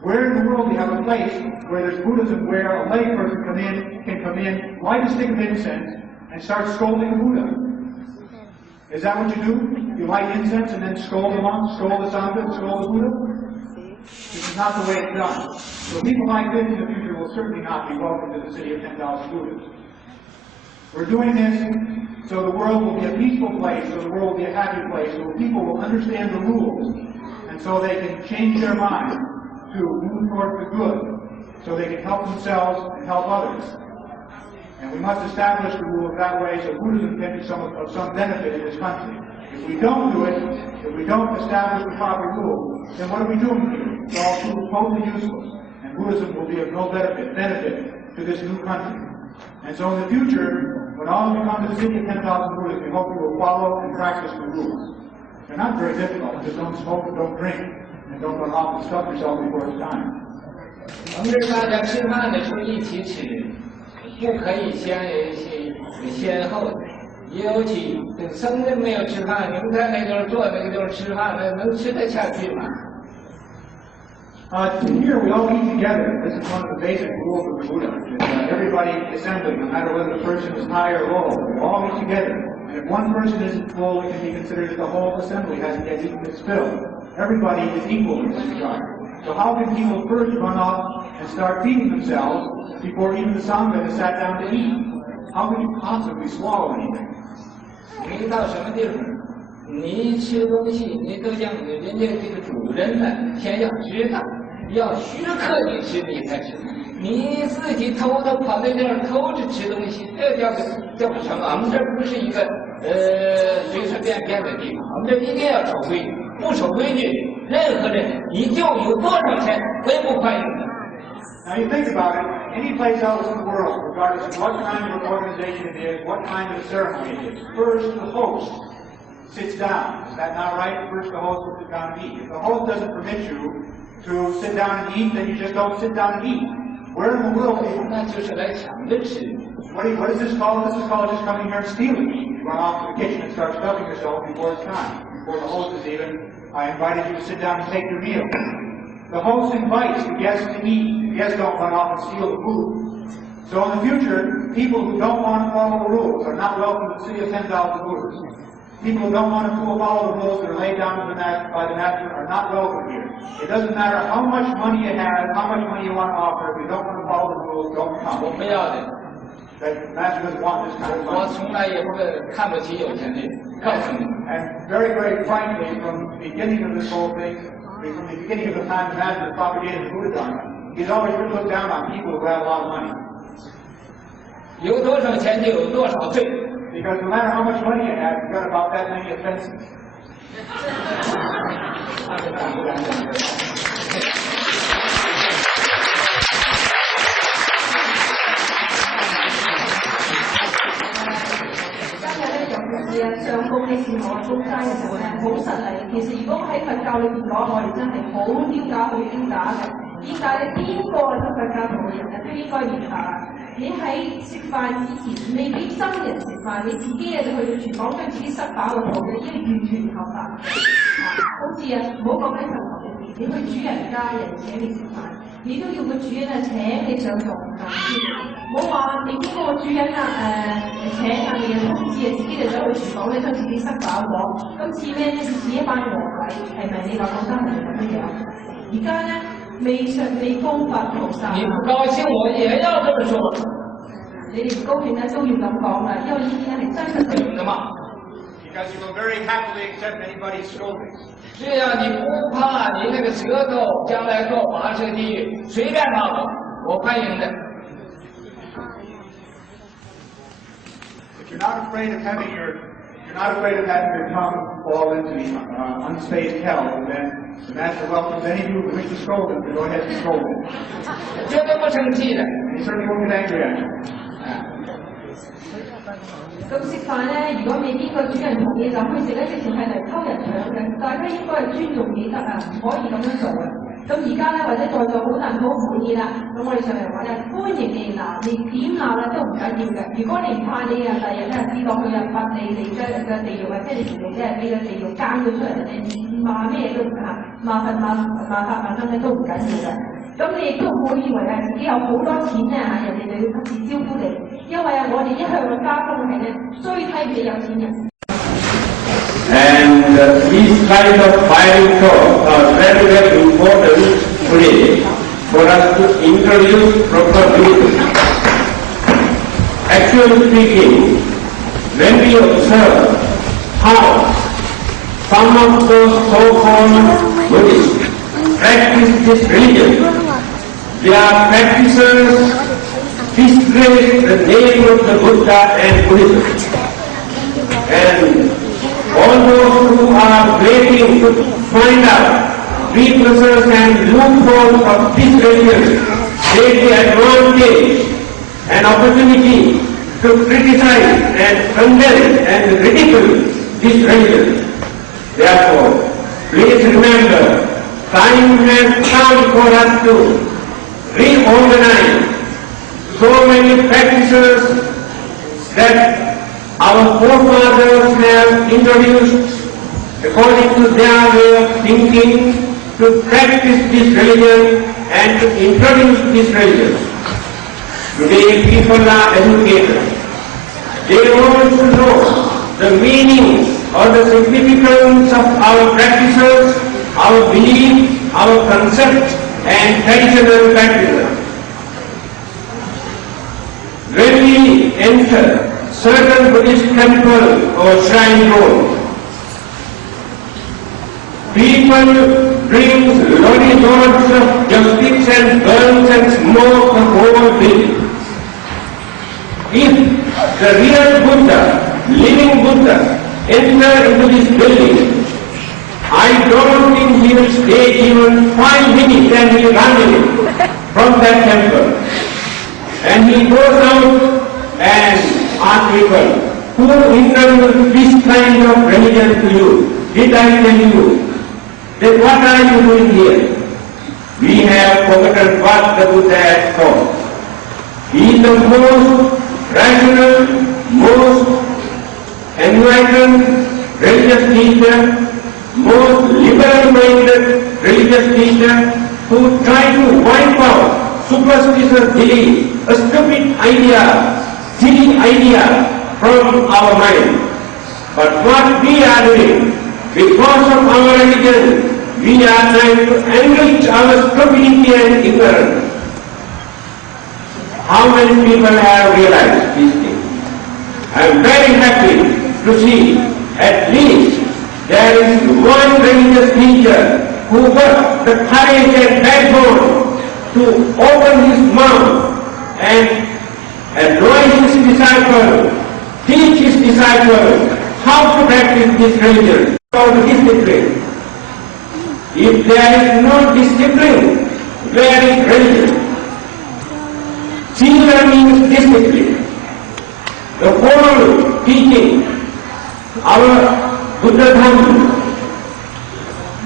Where in the world do you have a place where there's Buddhism where a lay person can come in, light a stick of incense, and start scolding the Buddha? Is that what you do? You light incense and then scold the monk, scold the Sangha, and scold the Buddha? This is not the way it's done. So people like this in the future will certainly not be welcome to the city of 10,000 Buddhas. We're doing this so the world will be a peaceful place, so the world will be a happy place, so people will understand the rules, and so they can change their mind to move toward the good, so they can help themselves and help others. And we must establish the rules that way so Buddhism can be of some benefit in this country. If we don't do it, if we don't establish the proper rules, then what are we doing here? It's all totally useless. And Buddhism will be of no benefit to this new country. And so in the future, when all of you come to the city of 10,000 Buddhists, we hope you will follow and practice the rules. They're not very difficult. Just don't smoke and don't drink. and don't run off and stuff yourself before it's time. 我们这大家吃饭的时候一起吃，不可以先后的。尤其等生人没有吃饭，你们在那地方坐那个地方吃饭，那能吃得下去吗？ Here we all eat together. This is one of the basic rules of the Buddha. Everybody assembling, no matter whether the person is high or low, we all eat together. And if one person isn't full, it can be considered that the whole assembly hasn't yet eaten its fill. Everybody is equal in this regard. So how can people first run off and start feeding themselves before even the Sangha has sat down to eat? How can you possibly swallow anything? 你到什么地方，你吃东西，你都让人家这个主人呢，先要知道，要许可你吃，你才吃。你自己偷偷跑在那儿偷着吃东西，这叫不成。我们这不是一个随随便便的地方，我们这一定要守规矩。不守规矩，任何人你就有多少钱，我也不欢迎的。 Now you think about it, any place else in the world, regardless of what kind of an organization it is, what kind of ceremony it is, first the host sits down. Is that not right? First the host will sit down and eat. If the host doesn't permit you to sit down and eat, then you just don't sit down and eat. Where in the world is那就是来抢着吃。 What is this called? This is called just coming here and stealing. You run off to the kitchen and start stuffing yourself before it's time. Before the host has even invited you to sit down and take your meal. The host invites the guests to eat. The guests don't run off and steal the food. So in the future, people who don't want to follow the rules are not welcome to the city of 10,000 Buddhas. People who don't want to follow the rules that are laid down by the master are not welcome here. It doesn't matter how much money you have, how much money you want to offer. If you don't want to follow the rules, don't come. 我不要的。 That master doesn't want this kind of money. 我从来也不看不起有钱的，告诉你。 And very, very frankly, from the beginning of this whole thing, from the beginning of the time the master propagated the Buddha Dharma, he's always looked down on people who have a lot of money. 有多少钱就有多少罪。 Because no matter how much money you have, you've got about that many offenses. 上供嘅事我中間嘅時候咧，好實例。其實如果喺佛教裏邊講，我哋真係好丟架去丟架嘅。點解咧？邊個都佛教徒嘅人咧都應該明白。你喺食飯以前，未俾僧人食飯，你自己就去到廚房將自己塞飽個肚嘅，呢個完全唔合法。好似唔好講喺佛堂裏邊，你去主人家，人請你食飯，你都要個主人請你上床飯先。 冇話你經過主人請你嘅通知自己就走去廚房咧，將自己塞飽咗。今次咧，似一班餓鬼，係咪你話講得係咁樣？而家咧，未供佛菩薩。你不高興，我也要這麼說。你哋唔高興咧，都要咁講啦，因為呢啲係真實性㗎嘛。Because you will very happily accept anybody's scolding. 是呀，你不怕你那個舌頭將來做拔舌地獄，隨便罵我歡迎的。 If you're not afraid of having your tongue fall into the unspaced hell, then the master welcomes any of you who wish to scold him to go ahead and scold him. He certainly won't get angry at you. 咁食飯咧，如果未經過主人同意就去食咧，直情係嚟偷人搶嘅。大家應該係尊重美德啊，唔可以咁樣做嘅。咁而家咧，或者在座好多人好唔滿意啦，咁我哋上嚟話咧，歡迎你鬧，你點鬧咧都唔緊要嘅。如果你唔怕你啊，第日咧知道佢啊罰你將嘅地獄啊，即係你條命即係俾個地獄奸咗出嚟咧，你罵咩都唔嚇，罵法問咧都唔緊要嘅。咁你亦都唔好以為啊自己有好多錢咧嚇，人哋就要及時招呼你，因為啊我哋一向嘅家風係咧衰睇俾有錢人。 And these kind of firing thoughts are very, very important today for us to introduce proper wisdom. Actually speaking, when we observe how some of those so-called Buddhists practice this religion, their practitioners disgrace the name of the Buddha and Buddhism. And all those who are waiting to find out weaknesses and loopholes of this religion take the advantage and opportunity to criticize and condemn and ridicule this religion. Therefore, please remember time has come for us to reorganize so many practices that our forefathers have introduced according to their way of thinking to practice this religion and to introduce this religion. Today people are educated. They want to know the meaning or the significance of our practices, our belief, our concept and traditional practices. When we enter certain Buddhist temple or shrine road, people bring lorry loads of justice and burns and smoke the whole building. If the real Buddha, living Buddha, enter into this building, I don't think he will stay even 5 minutes and he will run away from that temple. And he goes out and asks people, who introduced this kind of religion to you? Did I tell you? Then what are you doing here? We have forgotten what the Buddha has taught. He is the most rational, most enlightened religious teacher, most liberal-minded religious teacher who tried to wipe out superstitious belief, a stupid idea, silly idea from our mind. But what we are doing, because of our religion, we are trying to enrich our stupidity and ignorance. How many people have realized these things? I am very happy to see at least there is one religious teacher who got the courage and backbone to open his mouth and advise his disciples, teach his disciples how to practice this religion, how to discipline. If there is no discipline, where is religion? Sila means discipline. The whole teaching, our Buddha Dhamma,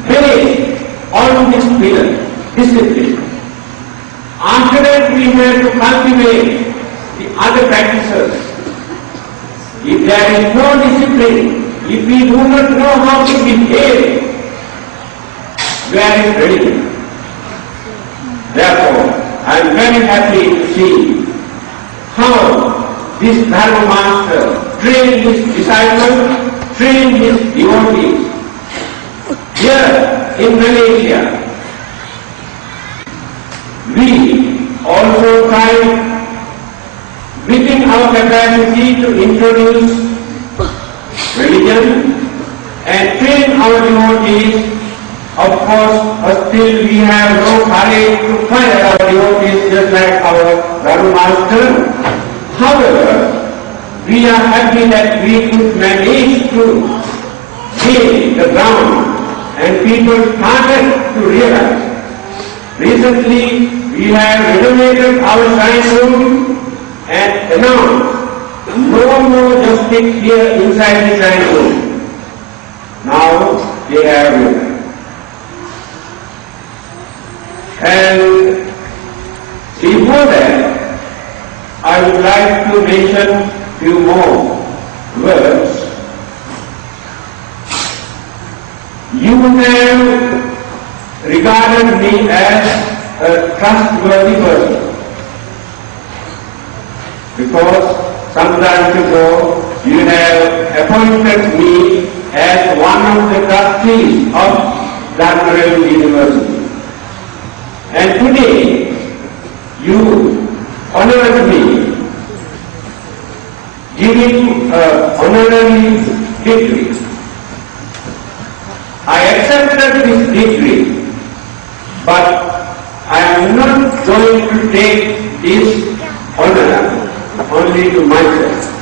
based on this pillar, discipline. After that we have to cultivate the other practices. If there is no discipline, if we do not know how to behave, where is religion? Therefore, I am very happy to see how this Dharma Master trained his disciples, trained his devotees. Here in Malaysia, we also try within our capacity to introduce religion and train our devotees. Of course, still we have no courage to fire our devotees just like our Dharma Master. However, we are happy that we could manage to gain the ground and people started to realize. Recently, we have renovated our shrine room and announced no more justice here inside the shrine room. Now they have realized. And before that, I would like to mention few more words. You have regarded me as a trustworthy person because some time ago you have appointed me as one of the trustees of Dharma University. And today, you honored me, giving an honorary degree. I accepted this degree, but I am not going to take this honor only to myself.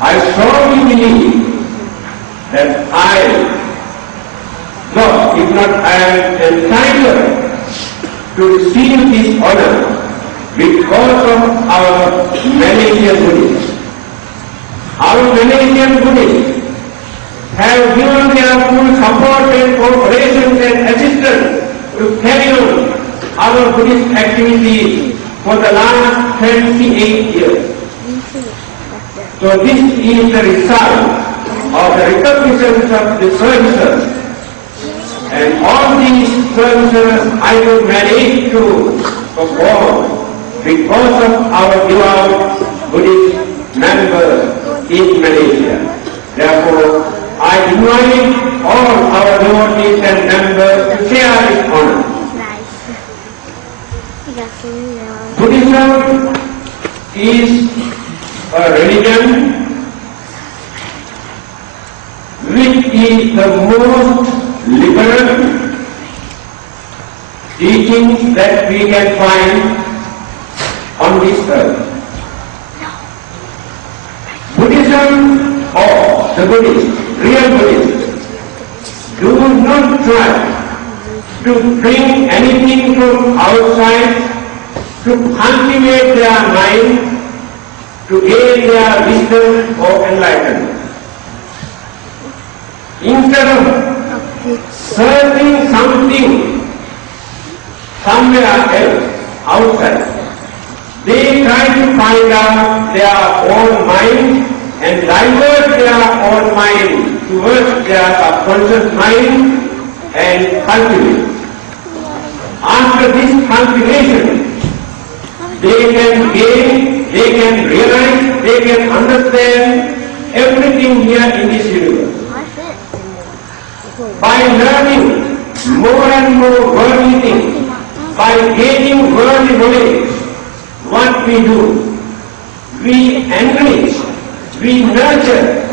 I strongly believe that if not I am entitled to receive this honor because of our Malaysian Buddhists. Our Malaysian Buddhists have given their full support and cooperation and assistance to carry on our Buddhist activities for the last 28 years. So this is the result of the recognition of the services. And all these services I could manage to perform because of our devout Buddhist members in Malaysia. Therefore, I invite all our devotees and members to share this honor. Buddhism is a religion which is the most liberal teachings that we can find on this earth. Buddhism, or the Buddhists, real Buddhists, do not try to bring anything from outside to cultivate their mind, to gain their wisdom or enlightenment. Instead of searching something somewhere else outside, they try to find out their own mind and divert their own mind towards their subconscious mind and cultivate. After this cultivation, they can gain, they can realize, they can understand everything here in this universe. By learning more and more worldly things, by gaining worldly knowledge, what we do, we enrich, we nurture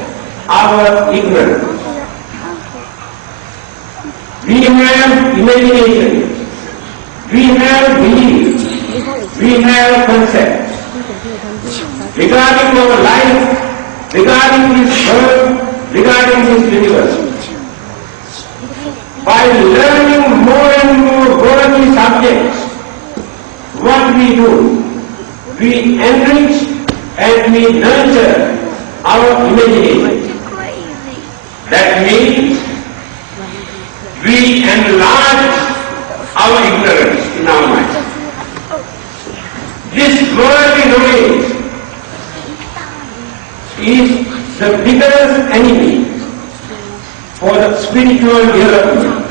our ignorance. We have imagination, we have beliefs, we have concepts regarding our life, regarding this world, regarding this universe. By learning more and more worldly subjects, what we do, we enrich and we nurture our imagination. That means we enlarge our ignorance in our mind. This worldly knowledge is the biggest enemy for the spiritual development.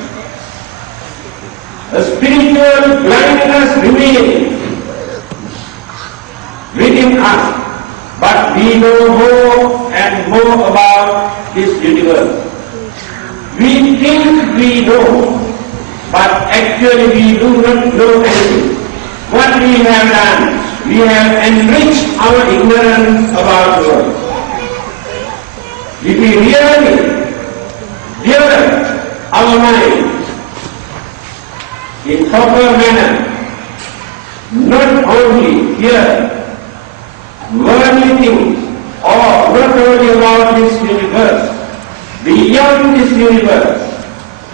The spiritual blindness remains within us, but we know more and more about this universe. We think we know, but actually we do not know anything. What we have done, we have enriched our ignorance about the world. If we really develop our mind in proper manner, not only here, worldly things, or not only about this universe, beyond this universe,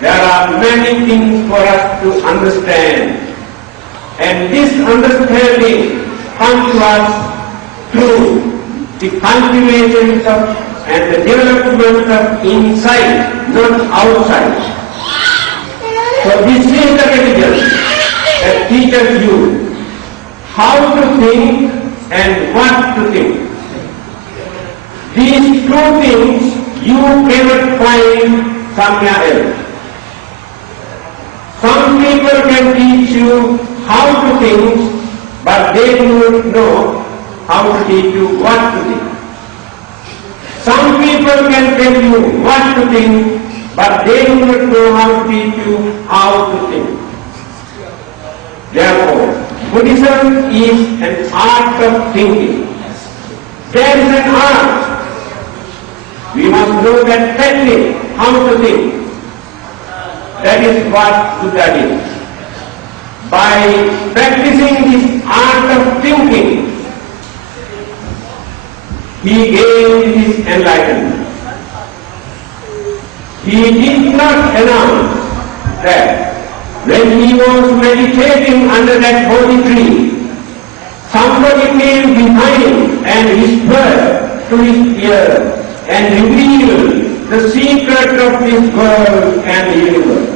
there are many things for us to understand. And this understanding comes to us through the cultivation of and the development of inside, not outside. So this is the religion that teaches you how to think and what to think. These two things you cannot find somewhere else. Some people can teach you how to think, but they do not know how to teach you what to think. Some people can tell you what to think, but they do not know how to teach you how to think. Therefore, Buddhism is an art of thinking. There is an art. We must know that technique, how to think. That is what Buddha did. By practicing this art of thinking, he gained his enlightenment. He did not announce that when he was meditating under that Bodhi tree, somebody came behind and whispered to his ear and revealed the secret of this world and the universe.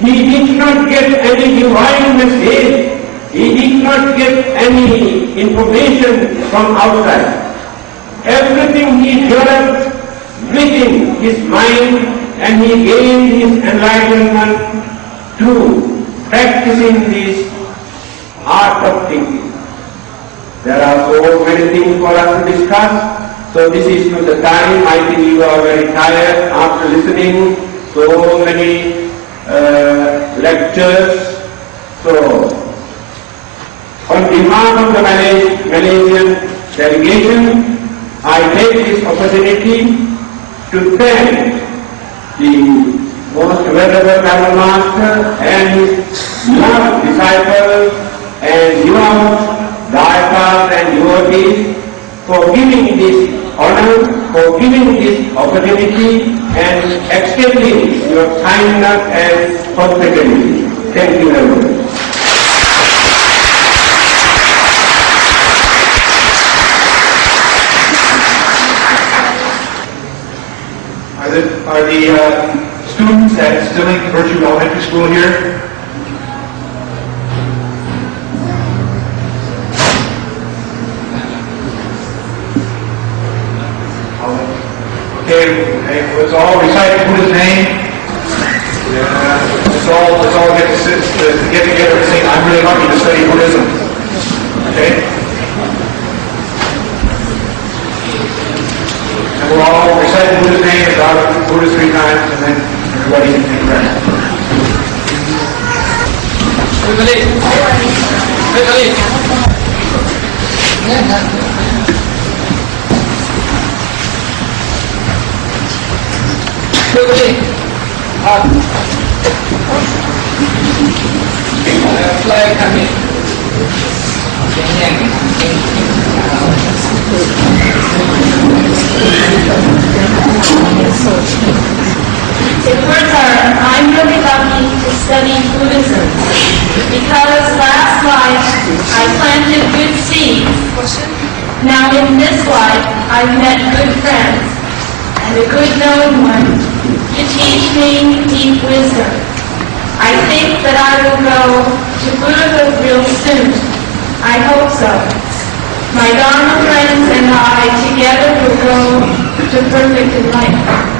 He did not get any divine message. He did not get any information from outside. Everything he developed within his mind, and he gained his enlightenment through practicing this art of thinking. There are so many things for us to discuss, so this is to the time. I think you are very tired after listening so many lectures. So, on behalf of the Malaysian delegation, I take this opportunity to thank the most venerable Dharma Master and his beloved disciples and your dietas and devotees for giving this honor, for giving this opportunity and extending your kindness and hospitality. Thank you very much. Are the students at Stilling Virtue Elementary School here? Okay, let's all recite Buddha's name. Let's all get together and sing, I'm really lucky to study Buddhism. Okay? And we'll all recite Buddha's name and bow Buddha 3 times, and then everybody can take rest. In return, I'm really lucky to study Buddhism because last life I planted good seeds. Now in this life I've met good friends and a good known one to teach me deep wisdom. I think that I will go to Buddhahood real soon. I hope so. My Dharma friends and I together will go to perfect enlightenment.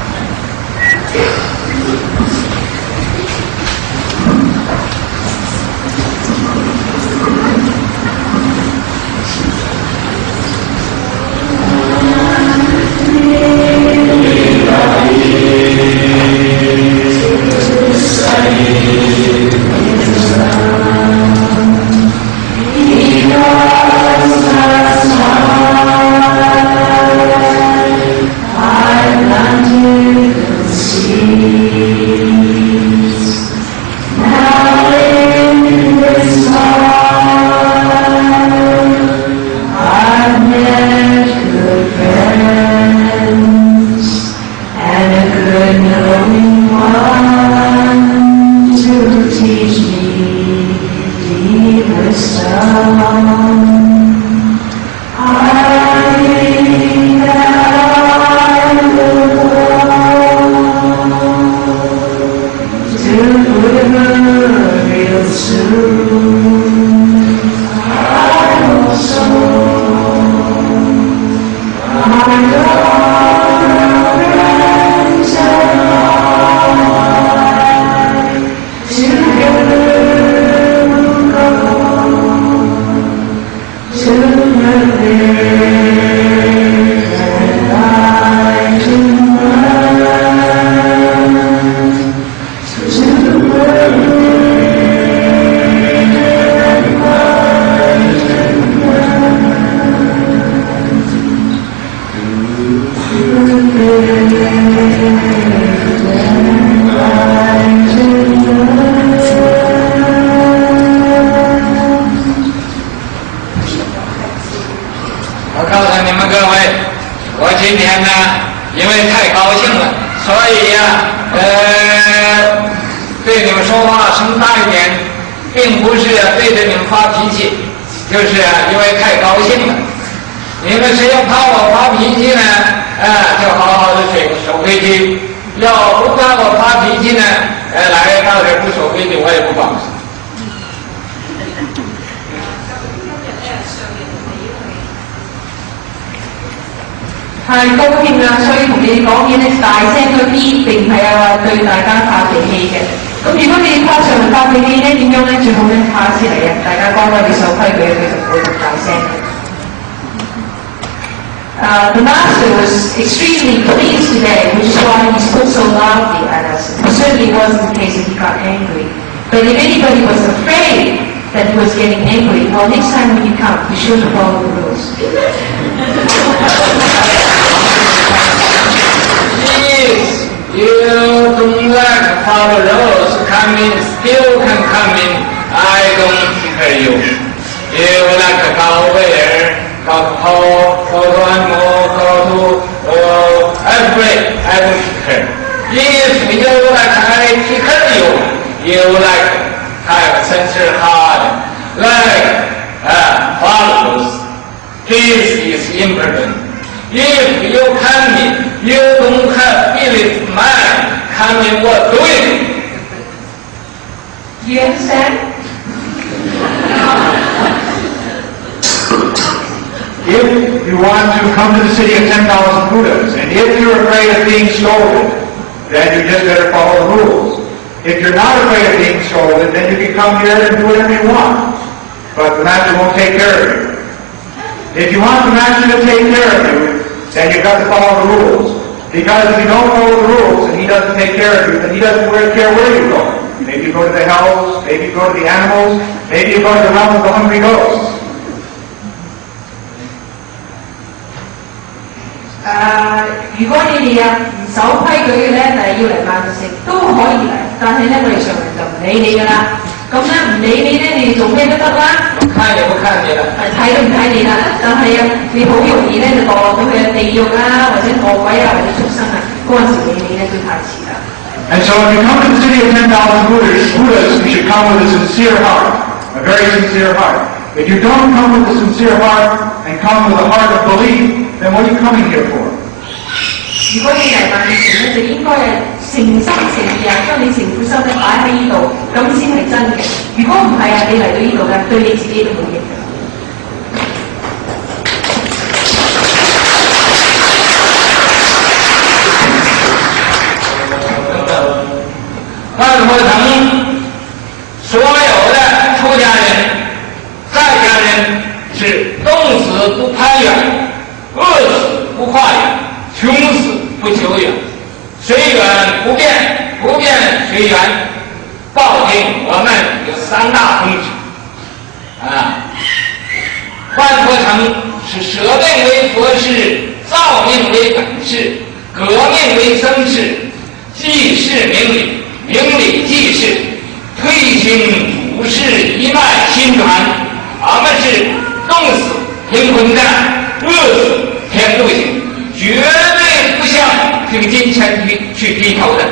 要不管我发脾气呢，来到这不守规矩，我也不帮。係高興啊，所以同你哋講嘢咧大聲嗰啲，並唔係話對大家發脾氣嘅。咁如果你怕上人發脾氣咧，點樣咧？最好咧下次嚟啊，大家乖乖地守規矩，佢就唔會咁大聲。The master was extremely pleased today, which is why he spoke so loudly at us. It certainly wasn't the case that he got angry. But if anybody was afraid that he was getting angry, well, next time when you come, be sure to follow the rules. Yes, you don't like to follow rules, come in, still can come in. I don't care you. You like to go where? Go to hall, go to animal, go to every, I don't care. If you like I take care of you, you like have a sincere heart, like follows. This is important. If you come in, you don't have feeling mind coming what doing. Do you understand? If you want to come to the city of 10,000 Buddhas, and if you're afraid of being scolded, then you just better follow the rules. If you're not afraid of being scolded, then you can come here and do whatever you want. But the master won't take care of you. If you want the master to take care of you, then you've got to follow the rules. Because if you don't follow the rules and he doesn't take care of you, then he doesn't care where you go. Maybe you go to the hells, maybe you go to the animals, maybe you go to the realm of the hungry ghosts. 如果你哋唔守規矩嘅咧，要嚟萬佛城都可以嚟，但係咧我哋上人就唔理你噶啦。咁咧唔理你咧，你哋做咩都得啦。看也不看你了。睇都唔睇你啦，但係你好容易咧就墮落到去地獄啊，或者餓鬼啊，或者畜生啊，嗰陣時理你咧都太遲啦。And so if you come to the city of 10,000 Buddhas, you should come with a sincere heart, a very sincere heart. If you don't come with a sincere heart and come with a heart of belief, then what are you coming here for? 如果你嚟萬佛城咧，就應該係誠心誠意啊，將你成副心咧擺喺呢度，咁先係真嘅。如果唔係啊，你嚟到呢度嘅，對你自己都冇益嘅。万佛城所有的出家人、在家人是动死不攀缘，饿死不化缘，穷死不求缘，随缘不变，不变随缘。报应我们有三大宗旨万佛城是舍命为佛事，造命为本事，革命为僧事，济世明理，明理济世，推行普世一脉心传。我们是冻死天空战，饿死天路行，绝对不向这个金钱去低头的。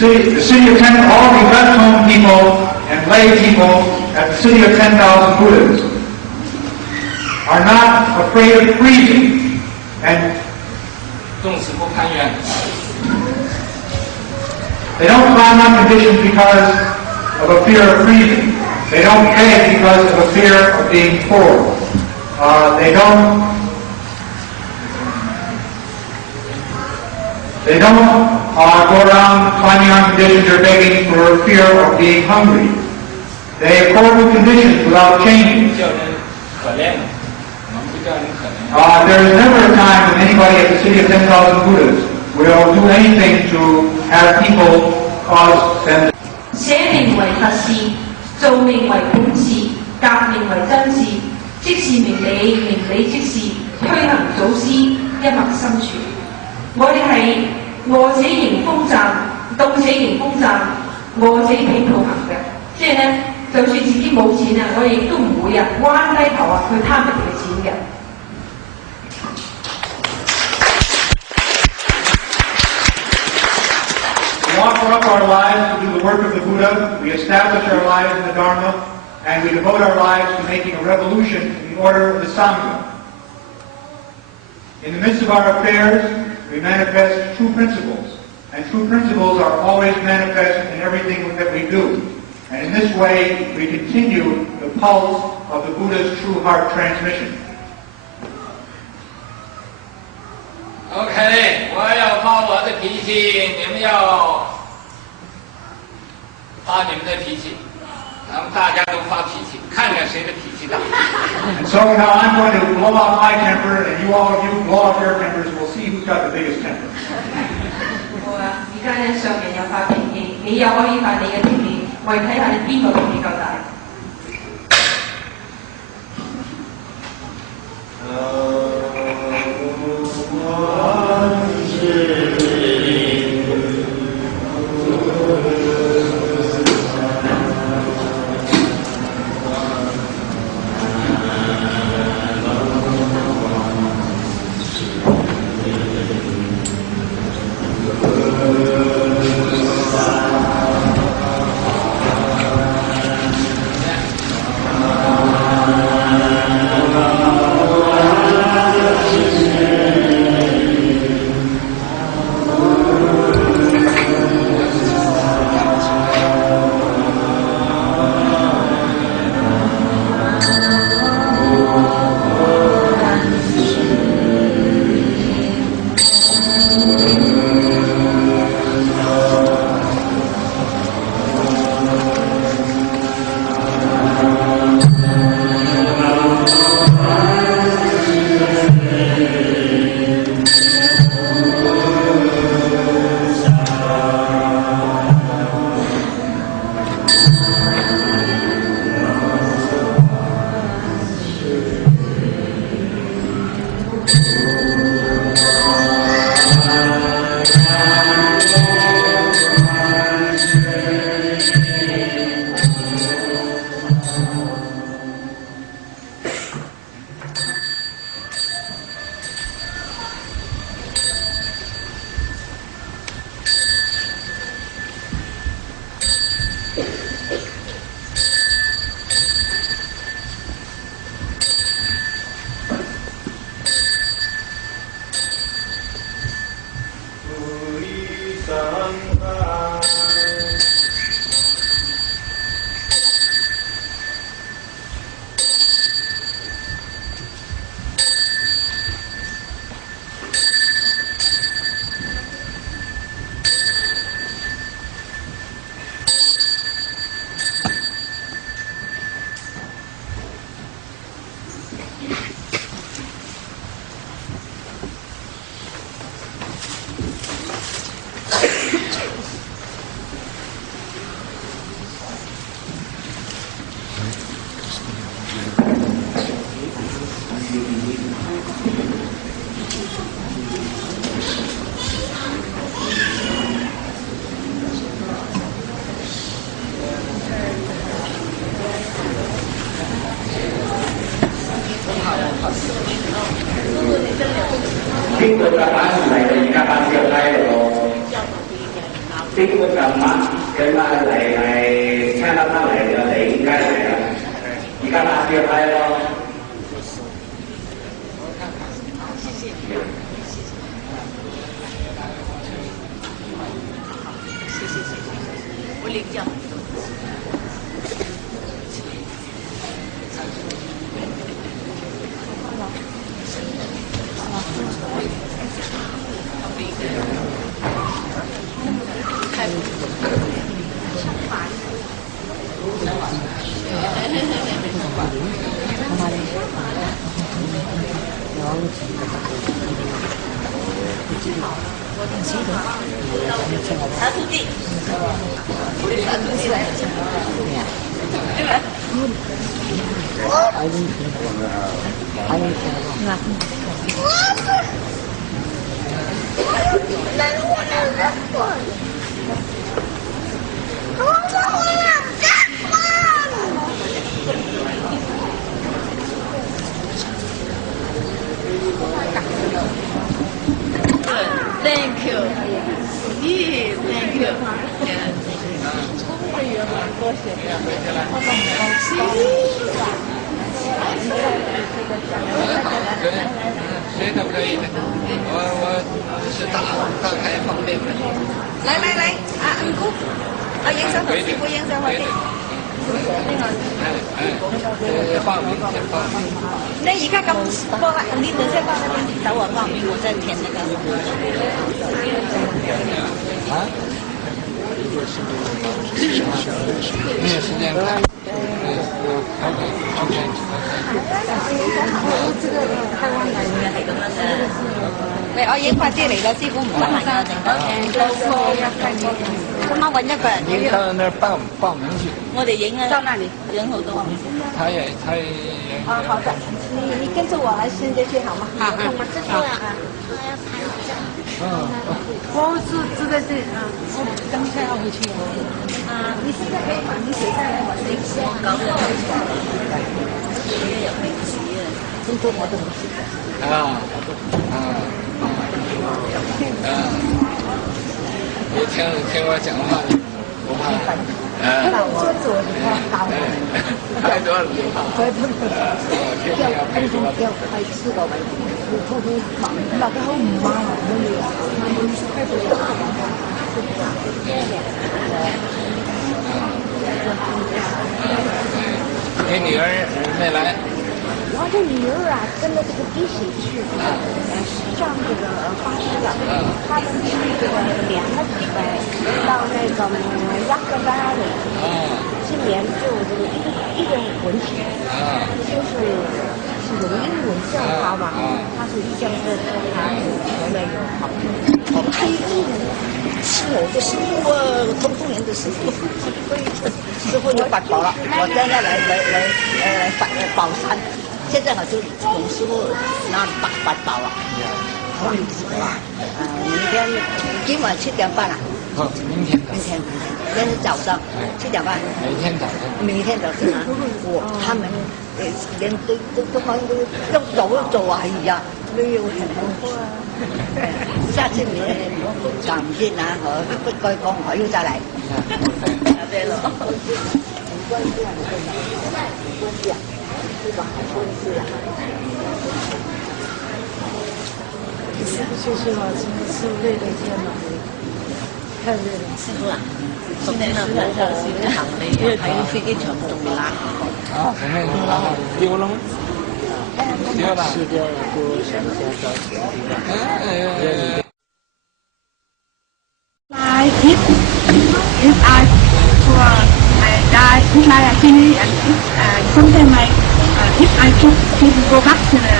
The city of 10, all the rest-home people and lay people at the city of 10,000 Buddhas are not afraid of freezing and they don't climb on conditions because of a fear of freezing. They don't beg because of a fear of being poor. They don't go around climbing on conditions or begging for fear of being hungry. They accord with conditions without changing. There is never a time when anybody at the city of 10,000 Buddhas will do anything to have people cause them. 捨命為佛事，造命為本事，革命為真事，即是明理，明理即是推行祖師，一脈深處。我哋係餓死迎風站，凍死迎風站，餓死被套行嘅，即係咧，就算自己冇錢啊，我哋亦都唔會啊彎低頭啊去貪人哋嘅錢嘅。We offer up our lives to do the work of the Buddha. We establish our lives in the Dharma, and we devote our lives to making a revolution in the order of the Sangha. In the midst of our affairs, we manifest true principles, and true principles are always manifest in everything that we do. And in this way, we continue the pulse of the Buddha's true heart transmission. OK， 我要发我的脾气，你们要发你们的脾气，咱们大家都发脾气，看看谁的脾气大。And so now I'm going to blow off my temper, and you all of you blow off your tempers. We'll see who's got the biggest temper. 好啊，而家咧上人有發脾氣，你又可以發你嘅脾氣，我哋睇下你邊個脾氣夠大。經過夾板嚟嘅，而家板腳喺度。經過夾板嘅拉嚟係聽得翻嚟嘅，你而家嚟啦。而家板腳喺咯。我領獎。Thank you. Yeah, thank you. Yeah. 谁都可以的，我是大开方便的。嚟，阿姑，阿影相同師傅影相快啲。報名先報名。你而家咁幫呢度先幫你等我報名，我再填那個。啊？没有时间看。喂，我影快啲嚟啦，師傅唔得閒啊，陣間。今晚揾一個人影。你到那儿報名去。我哋影啊，到那里人好多。他也。啊，好的，你跟着我来现在去好吗？好，我这边啊，我要拍照。我住在这啊，我等一下要回去。啊，你现在可以把你写下来，我等一下搞个照片。也可以企业，中国我都不记得。你听我讲话，不怕。做左的话，好。太多了，不怕。要開4個位，偷忙，嗱佢好唔啱啊！開到你女儿没来？我的女儿啊，跟着这个滴水去上这个巴士了。他们是这个2个礼拜到那个雅各达里，今年就这个一个文学，就是用英文教他嘛，他是向着他原来有好他一个人是我的师傅，通年的师傅，所以师傅就拔宝了，我现在来宝山。现在我就从师傅那里拔宝了，哇！明天今晚7点半啊？明天。今天早上7点半。明天早上啊！他们连都忙要走啊！哎呀，没有很多。下次你趕唔見啊，我不該講，我要再來。對咯。很關鍵啊！很關鍵。这个好东西啊！是不就是了？是累了天了，太累了。师傅啊，今天呢，我行李喺飛機場仲未拿好。丢了吗？丢了。吃掉了，就想下着急。If I for my dad, if I finish and sometimes if I could go back to the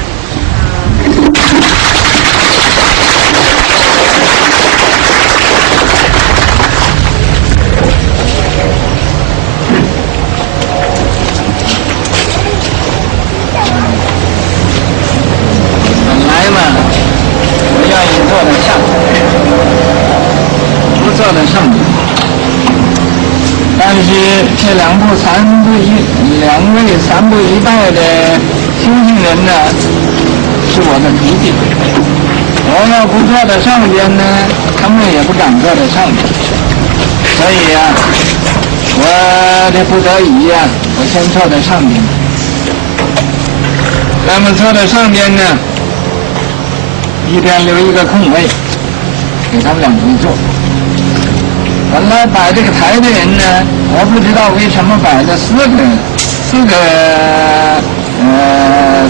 本来嘛，我愿意做得上，不做得上。但是这2位3步一拜的修行人呢，是我的徒弟。我要不做得上边呢，他们也不敢做得上边。所以呀，我的不得已呀，我先做得上边。那么做得上边呢，一边留一个空位，给他们2位坐。本来摆这个台的人呢，我不知道为什么摆了4个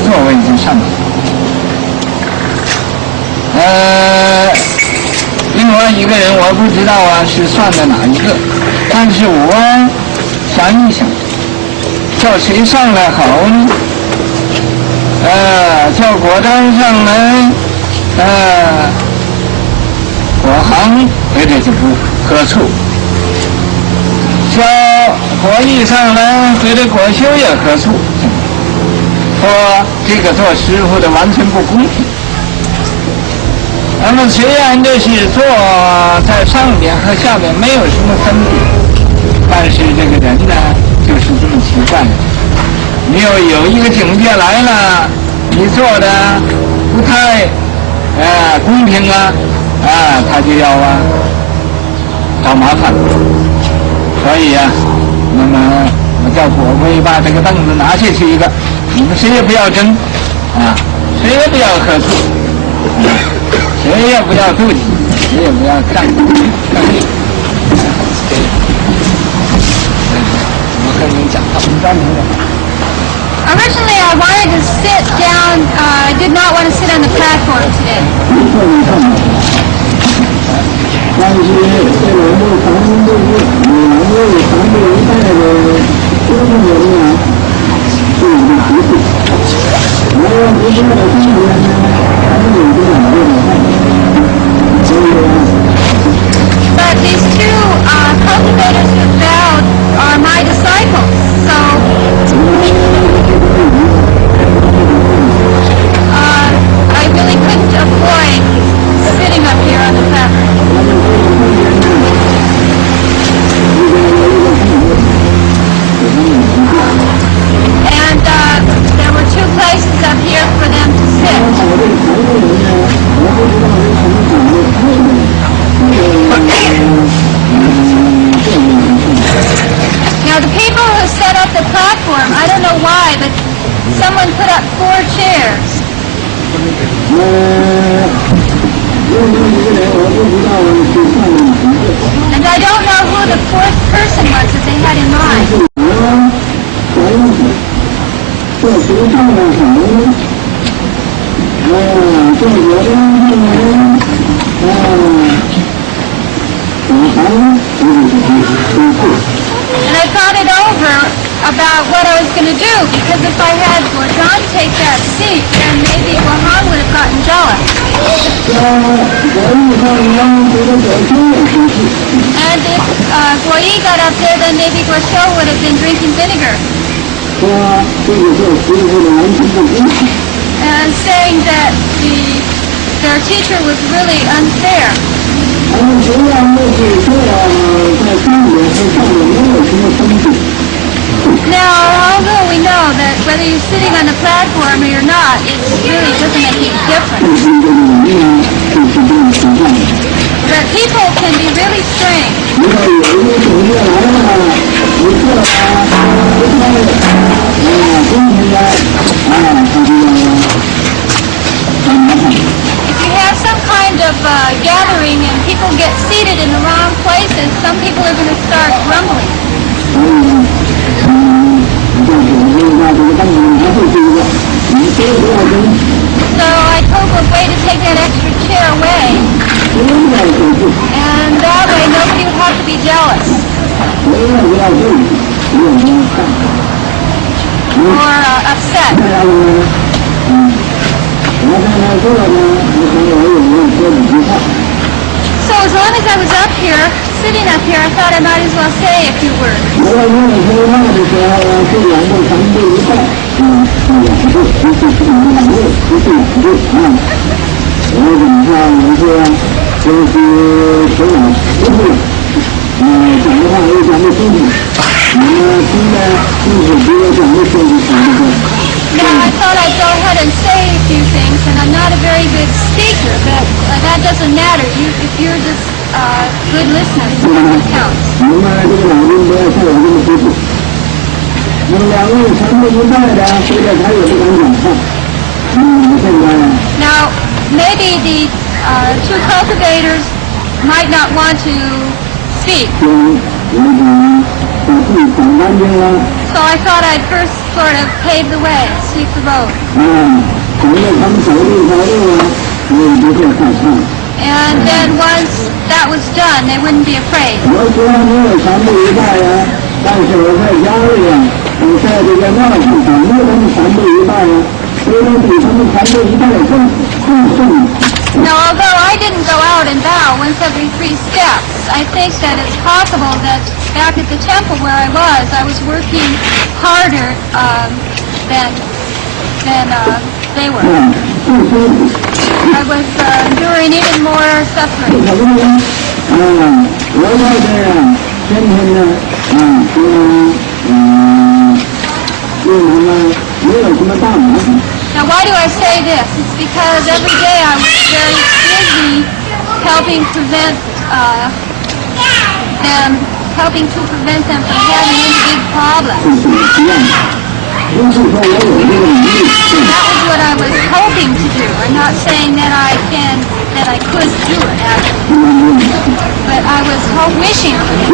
座位在上面。另外一个人我不知道啊是算的哪一个，但是我想一想，叫谁上来好呢？叫果丹上来，果行这就不合处。叫果义上来，或者果修也合处。说这个做师傅的完全不公平。那么虽然这是坐在上边和下边没有什么分别，但是这个人呢就是这么奇怪。你有一个境界来了，你做的不太公平啊，他就要找麻烦。所以那么我叫果龟把这个凳子拿下去一个，你们谁也不要争啊，谁也不要喝醋，谁也不要妒忌，谁也不要占利。我跟你讲，他们专门的。Originally, I wanted to sit down. I did not want to sit on the platform today. 但是在我们长春这里，我们长春一带的中国人呢，是有个习俗，然后不是的中国人呢，还是有个老人的，所以呢。But these two cultivators who vowed are my disciples, so I really couldn't avoid sitting up here on the platform. And there were two places up here for them to sit. Now the people who set up the platform, I don't know why, but someone put up 4 chairs. And I don't know who the 4th person was that they had in mind. And I thought it over about what I was going to do, because if I had John take that seat, then maybe Wahan would have gotten jealous. And if Guai got up there, then maybe Guasho would have been drinking vinegar. And saying that their teacher was really unfair. Now, although we know that whether you're sitting on the platform or you're not, it really doesn't make any difference. But people can be really strange. If you have some kind of gathering and people get seated in the wrong places, some people are going to start grumbling. So I told Guai to take that extra chair away. And that way nobody would have to be jealous. Or upset. So as long as I was up here, sitting up here, I thought I might as well say a few words. Now, I thought I'd go ahead and say a few things, and I'm not a very good speaker, but that doesn't matter. If you're just good listeners, that counts. Now, maybe the two cultivators might not want to speak. So I thought I'd first sort of pave the way, sweep the road. And then once that was done, they wouldn't be afraid. Now, although I didn't go out and bow once every 3 steps, I think that it's possible that back at the temple where I was working harder than they were. I was enduring even more suffering. Now, why do I say this? It's because every day I was very busy helping prevent them helping to prevent them from having any big problems. 不是说我有这个能力。 That was what I was hoping to do. I'm not saying that I could do it actually, but I was wishing for it.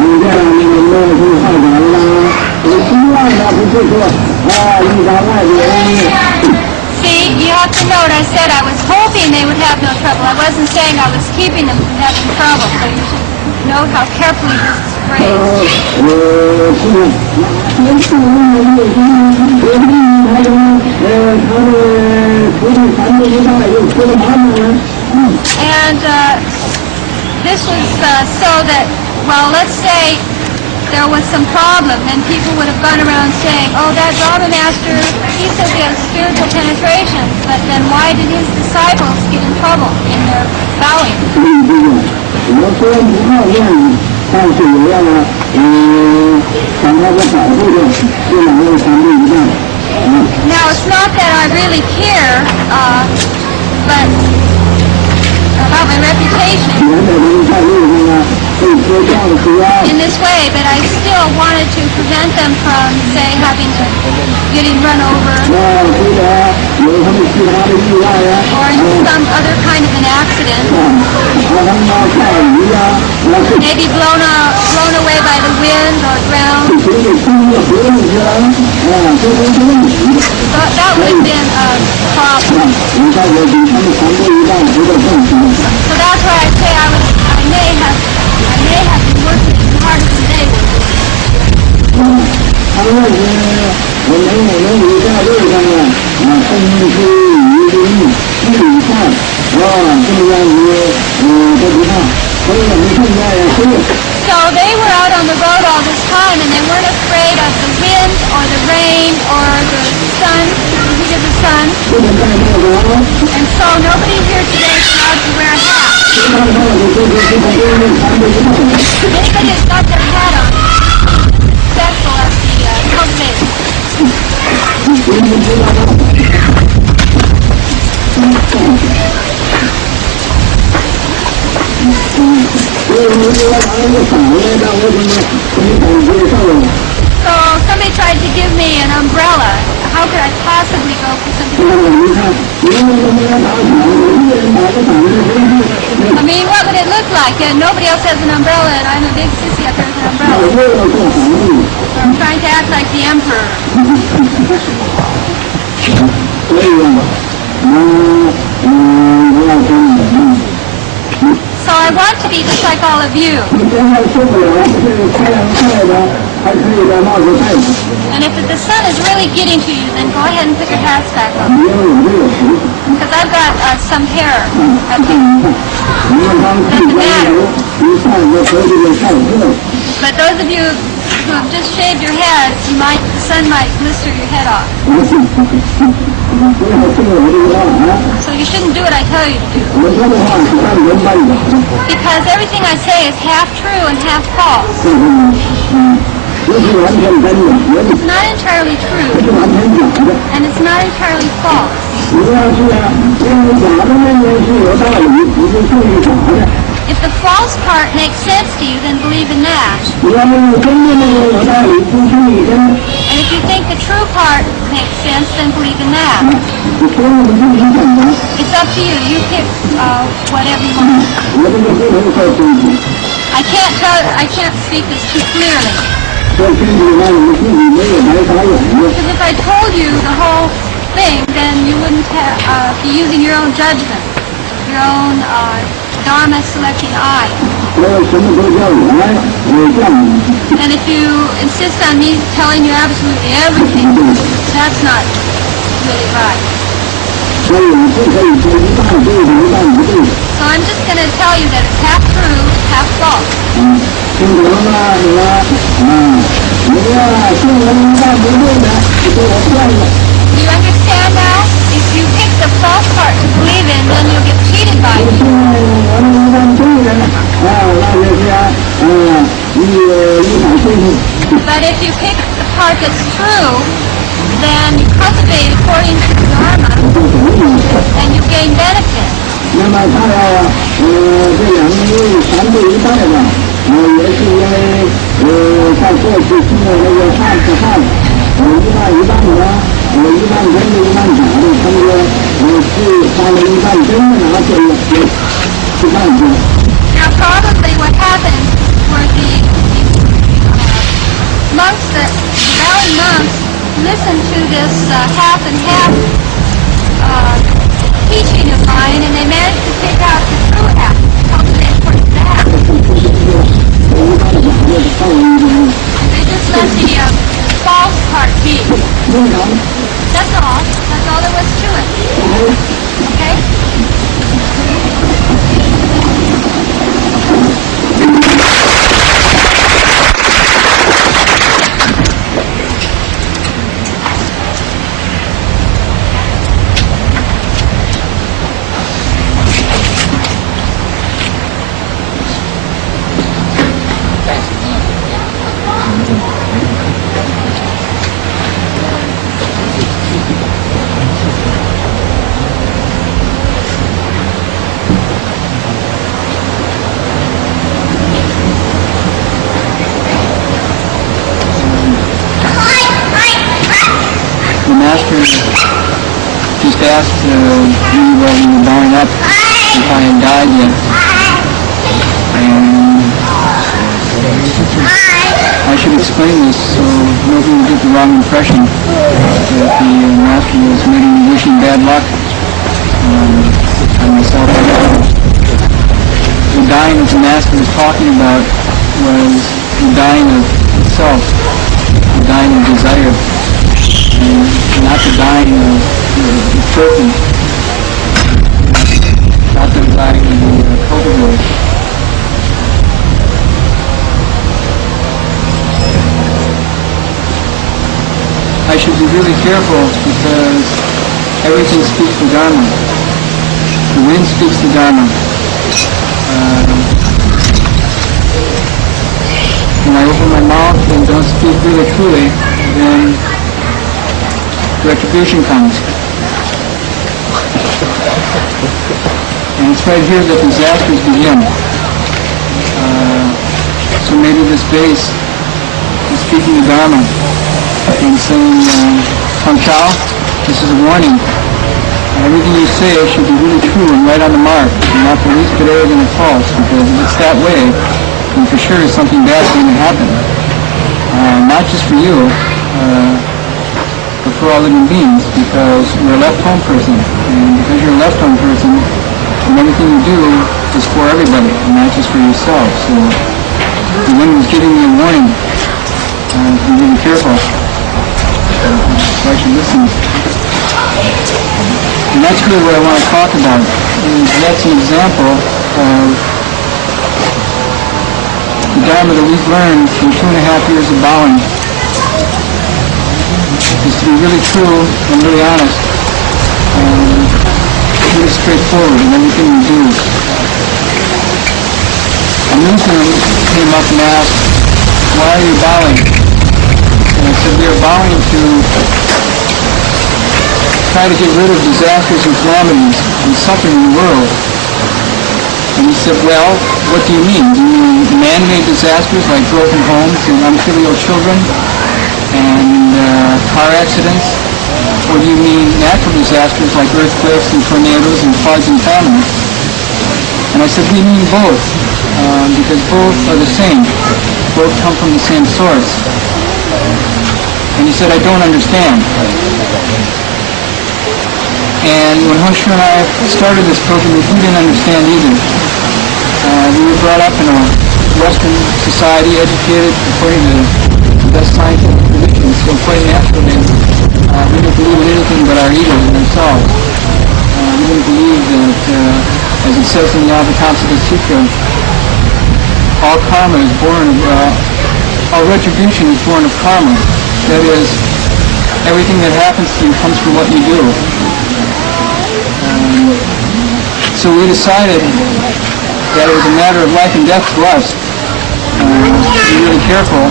你这样那个没有什么好讲的，我希望他不是说遇到外国人。 See, you have to note I said I was hoping they would have no trouble. I wasn't saying I was keeping them from having trouble. So you should note how carefully this is phrased. And this was so that, well, let's say there was some problem, and people would have gone around saying, oh, that Brahma master, he says he has spiritual penetration, but then why did his disciples get in trouble in their bowing? Now, it's not that I really care, but about my reputation in this way, but I still wanted to prevent them from, say, getting run over or in some other kind of an accident, maybe blown away by the wind or drowned. That would have been a problem. So that's why I say I may have been working harder than they were. 他们是我们在路上呢，甚至是一个一米半，这么样都不怕，所以我们现在所有。 So they were out on the road all this time, and they weren't afraid of the wind or the rain or the sun, the heat of the sun. And so nobody here today is allowed to wear a hat. Anybody that's got their hat on is successful as the cultivator. So somebody tried to give me an umbrella. How could I possibly go for something? I mean, what would it look like? Nobody else has an umbrella, and I'm a big sissy up there with an umbrella. So I'm trying to act like the emperor. So I want to be just like all of you. And if the sun is really getting to you, then go ahead and put your hats back on. Because I've got some hair up here. Doesn't matter. But those of you who have just shaved your heads, the sun might blister your head off. So you shouldn't do what I tell you to do. Because everything I say is half true and half false. It's not entirely true, and it's not entirely false. If the false part makes sense to you, then believe in that. And if you think the true part makes sense, then believe in that. It's up to you. You pick whatever you want. I can't speak this too clearly. Because if I told you the whole thing, then you wouldn't be using your own judgment, your own Dharma selecting eye. And if you insist on me telling you absolutely everything, that's not really right. So I'm just going to tell you that it's half true, half false. Do you understand now? If you pick the false part to believe in, then you'll get cheated by it. But if you pick the part that's true, then you cultivate according to the Dharma, and you gain benefit. 那么他要这两位3对1拜吧，也是因为在过去是那个汉字汉1半1半的1半真的1半假的，他们是放了1半真的拿去去办去。Now probably what happened were the monks, the valley monks, listened to this half and half teaching of mine, and they managed to pick out the true half. How did they put that? They just let the false part be. That's all. That's all there was to it. Okay? The master just asked me while we were bowing up if I had died yet. And I should explain this so nobody will get the wrong impression that the master was maybe wishing bad luck on myself. The dying that the master was talking about was the dying of self, the dying of desire. Not the dying of the person, not the dying of the cultivator. I should be really careful because everything speaks the Dharma. The wind speaks the Dharma. When I open my mouth and don't speak really truly, then retribution comes. And it's right here that disasters begin. So maybe this base is speaking the Dharma and saying, Hong Chao, this is a warning. Everything you say should be really true and right on the mark, and not the least bit arrogant or false, because if it's that way, then for sure something bad's going to happen. Not just for you, but for all living beings, because you're a left-home person, and because you're a left-home person, and everything you do is for everybody, and not just for yourself. So the wind was giving me a warning. Be really careful. So I should listen. And that's really what I want to talk about. That's an example of the Dharma that we've learned from 2.5 years of bowing. Is to be really true and really honest and really straightforward in everything we do. A Muslim came up and asked, why are you bowing? And I said, we are bowing to try to get rid of disasters and calamities and suffering in the world. And he said, well, what do you mean? Do you mean man-made disasters like broken homes and unfilial children and car accidents? Or do you mean natural disasters like earthquakes and tornadoes and floods and famine? And I said, we mean both, because both are the same. Both come from the same source. And he said, I don't understand. And when Hung Shu and I started this program, we didn't understand either. We were brought up in a Western society, educated according to the best scientific traditions, so quite naturally, we didn't believe in anything but our egos and ourselves. We didn't believe that, as it says in the Avatamsaka Sutra, all karma is born of, all retribution is born of karma. That is, everything that happens to you comes from what you do. So we decided that it was a matter of life and death to us. To be really careful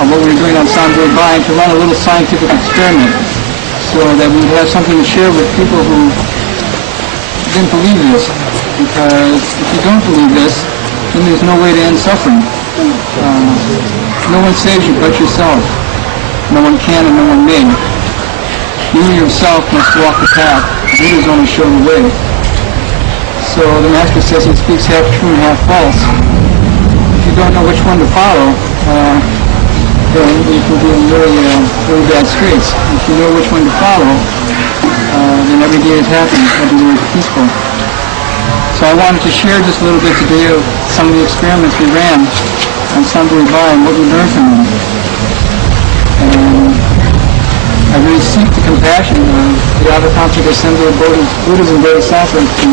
of what we were doing on Sanjay Bai, to run a little scientific experiment so that we would have something to share with people who didn't believe this, because if you don't believe this, then there's no way to end suffering. No one saves you but yourself. No one can and no one may. You yourself must walk the path. Buddha's only show the way. So the Master says he speaks half true and half false. If you don't know which one to follow, then you can be in really bad straits. If you know which one to follow, then every day is happy, every day is peaceful. So I wanted to share just a little bit today of some of the experiments we ran on Sunday by and what we learned from them. And I really seek the compassion of the Avatamsaka Assembly of Buddhas and Bodhisattvas to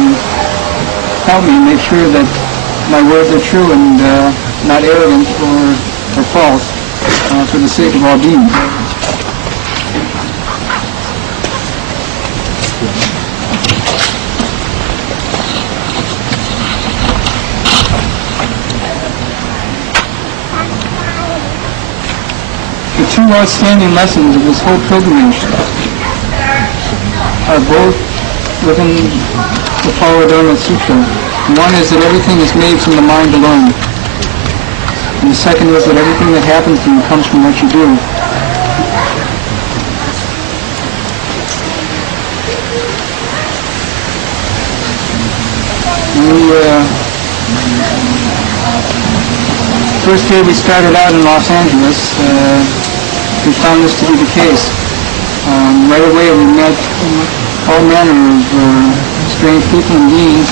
help me make sure that my words are true and not arrogant or false for the sake of all beings. The two outstanding lessons of this whole pilgrimage are both within the Paladharma Sutra. One is that everything is made from the mind alone. And the second is that everything that happens to you comes from what you do. First day we started out in Los Angeles, we found this to be the case. Right away we met all manner of strange people and beings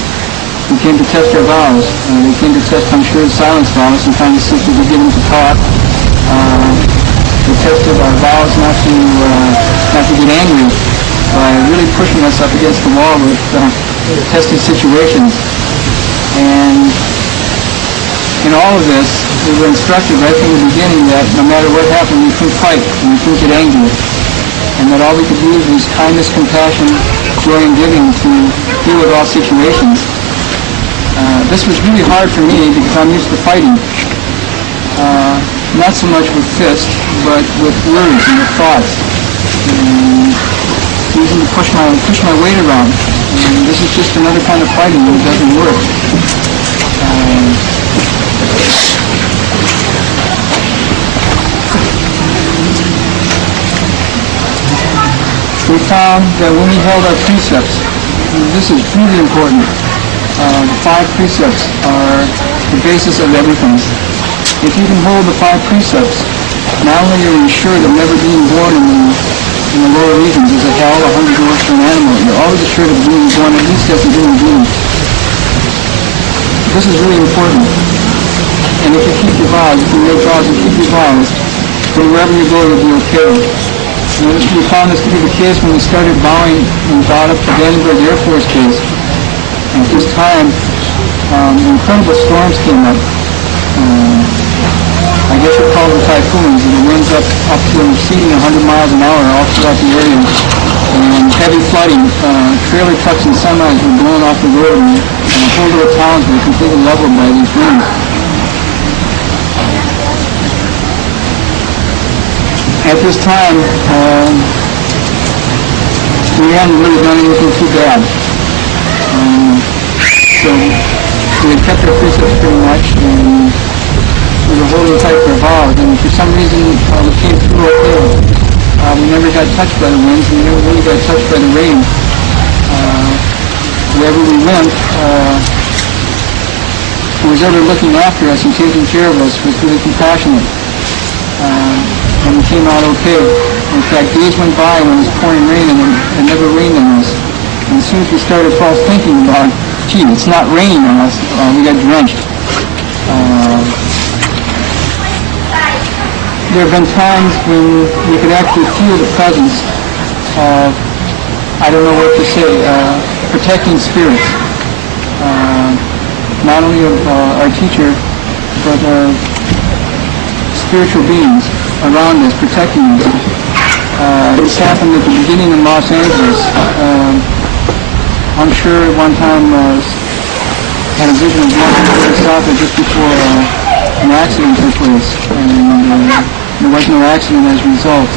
who came to test our vows. They came to test, I'm sure, silence vows, and finally sisters were given to talk. They tested our vows not to get angry by really pushing us up against the wall with testing situations. And in all of this, we were instructed right from the beginning that no matter what happened, we couldn't fight and we couldn't get angry. And that all we could do is use kindness, compassion, joy, and giving to deal with all situations. This was really hard for me because I'm used to fighting. Not so much with fists, but with words and with thoughts. And using to push my weight around. And this is just another kind of fighting that doesn't work. We found that when we held our precepts, and this is really important, the 5 precepts are the basis of everything. If you can hold the 5 precepts, not only are you assured of never being born in the lower regions as a hell, a hungry ghost, or an animal, you're always assured of being born at least as a human being. This is really important. And if you keep your vows, if you make vows and keep your vows, then wherever you go, you'll be okay. We found this to be the case when we started bowing and brought up to Vandenberg Air Force Base. And at this time, incredible storms came up. I guess you'd call them typhoons. The winds up to exceeding 100 miles an hour all throughout the area. And heavy flooding. Trailer trucks and semis were blown off the road, and whole little towns were completely leveled by these winds. At this time, we hadn't really done anything too bad. So we kept our precepts pretty much, and we were holding tight to our vows, and for some reason we came through okay. We never got touched by the winds, and we never really got touched by the rain. Wherever we went, who was ever looking after us and taking care of us was really compassionate. And we came out okay. In fact, days went by when it was pouring rain and it never rained on us. And as soon as we started false thinking about, gee, it's not raining on us, we got drenched. There have been times when we could actually feel the presence of, I don't know what to say, protecting spirits. Not only of our teacher, but spiritual beings around us, protecting us. This happened at the beginning in Los Angeles. I'm sure at one time had a vision of one south just before an accident took place, and there was no accident as a result.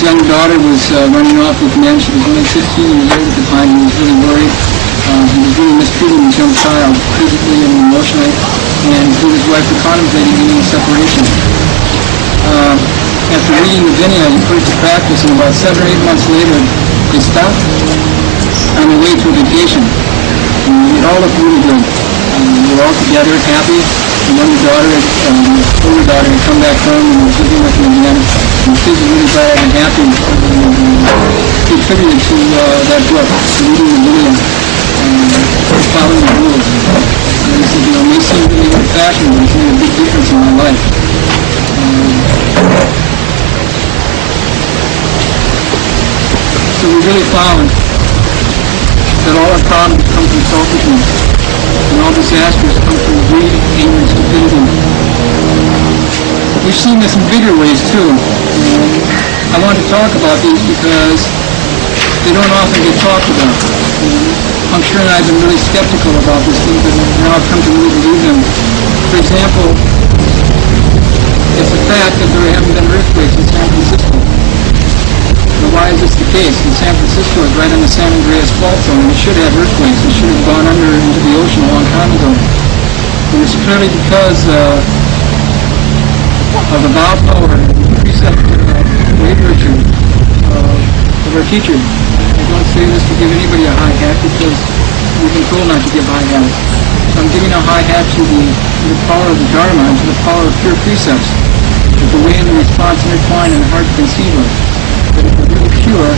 his young daughter was running off with men. She was only 15 years old at the time. He was really worried. He was really mistreating his young child, physically and emotionally, and he and his wife were contemplating any separation. After reading the Vinaya, he put it to practice, and about 7 or 8 months later, they stopped on their way to a vacation. It all looked really good. They were all together, happy. And then the daughter, older daughter, had come back home and was living with him again. And the kids were really glad and happy. He attributed to that book, reading the Vinaya, following the rules. And he said, it may seem really old-fashioned, but it's made a big difference in my life. So we really found that all our problems come from selfishness, and all disasters come from greed, anger, and stupidity. We've seen this in bigger ways too. I want to talk about these because they don't often get talked about. I'm sure I've been really skeptical about these things, but now I've come to really believe them. For example, it's a fact that there haven't been earthquakes in San Francisco. Now, why is this the case? In San Francisco is right on the San Andreas fault zone, and it should have earthquakes. It should have gone under into the ocean a long time ago. And it's clearly because of the vow power and precept literature of our teacher. I don't say this to give anybody a high hat because we've been told not to give high hats. So I'm giving a high hat to the power of the Dharma and to the power of pure precepts. That the way and the response intertwine and hard to conceive of. But if we're really pure,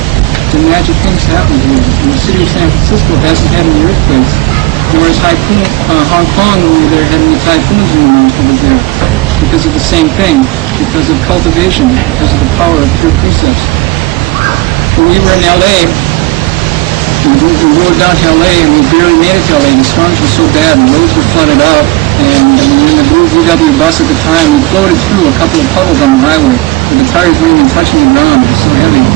then magic things happen here. And the city of San Francisco hasn't had any earthquakes. Whereas Hong Kong, when we were there, had any typhoons when we were there. Because of the same thing. Because of cultivation. Because of the power of pure precepts. When we were in L.A., we rode down to L.A. and we barely made it to L.A. The storms were so bad, the roads were flooded out, and we were in the blue VW bus at the time. We floated through a couple of puddles on the highway, but the tires weren't even touching the ground. It was so heavy.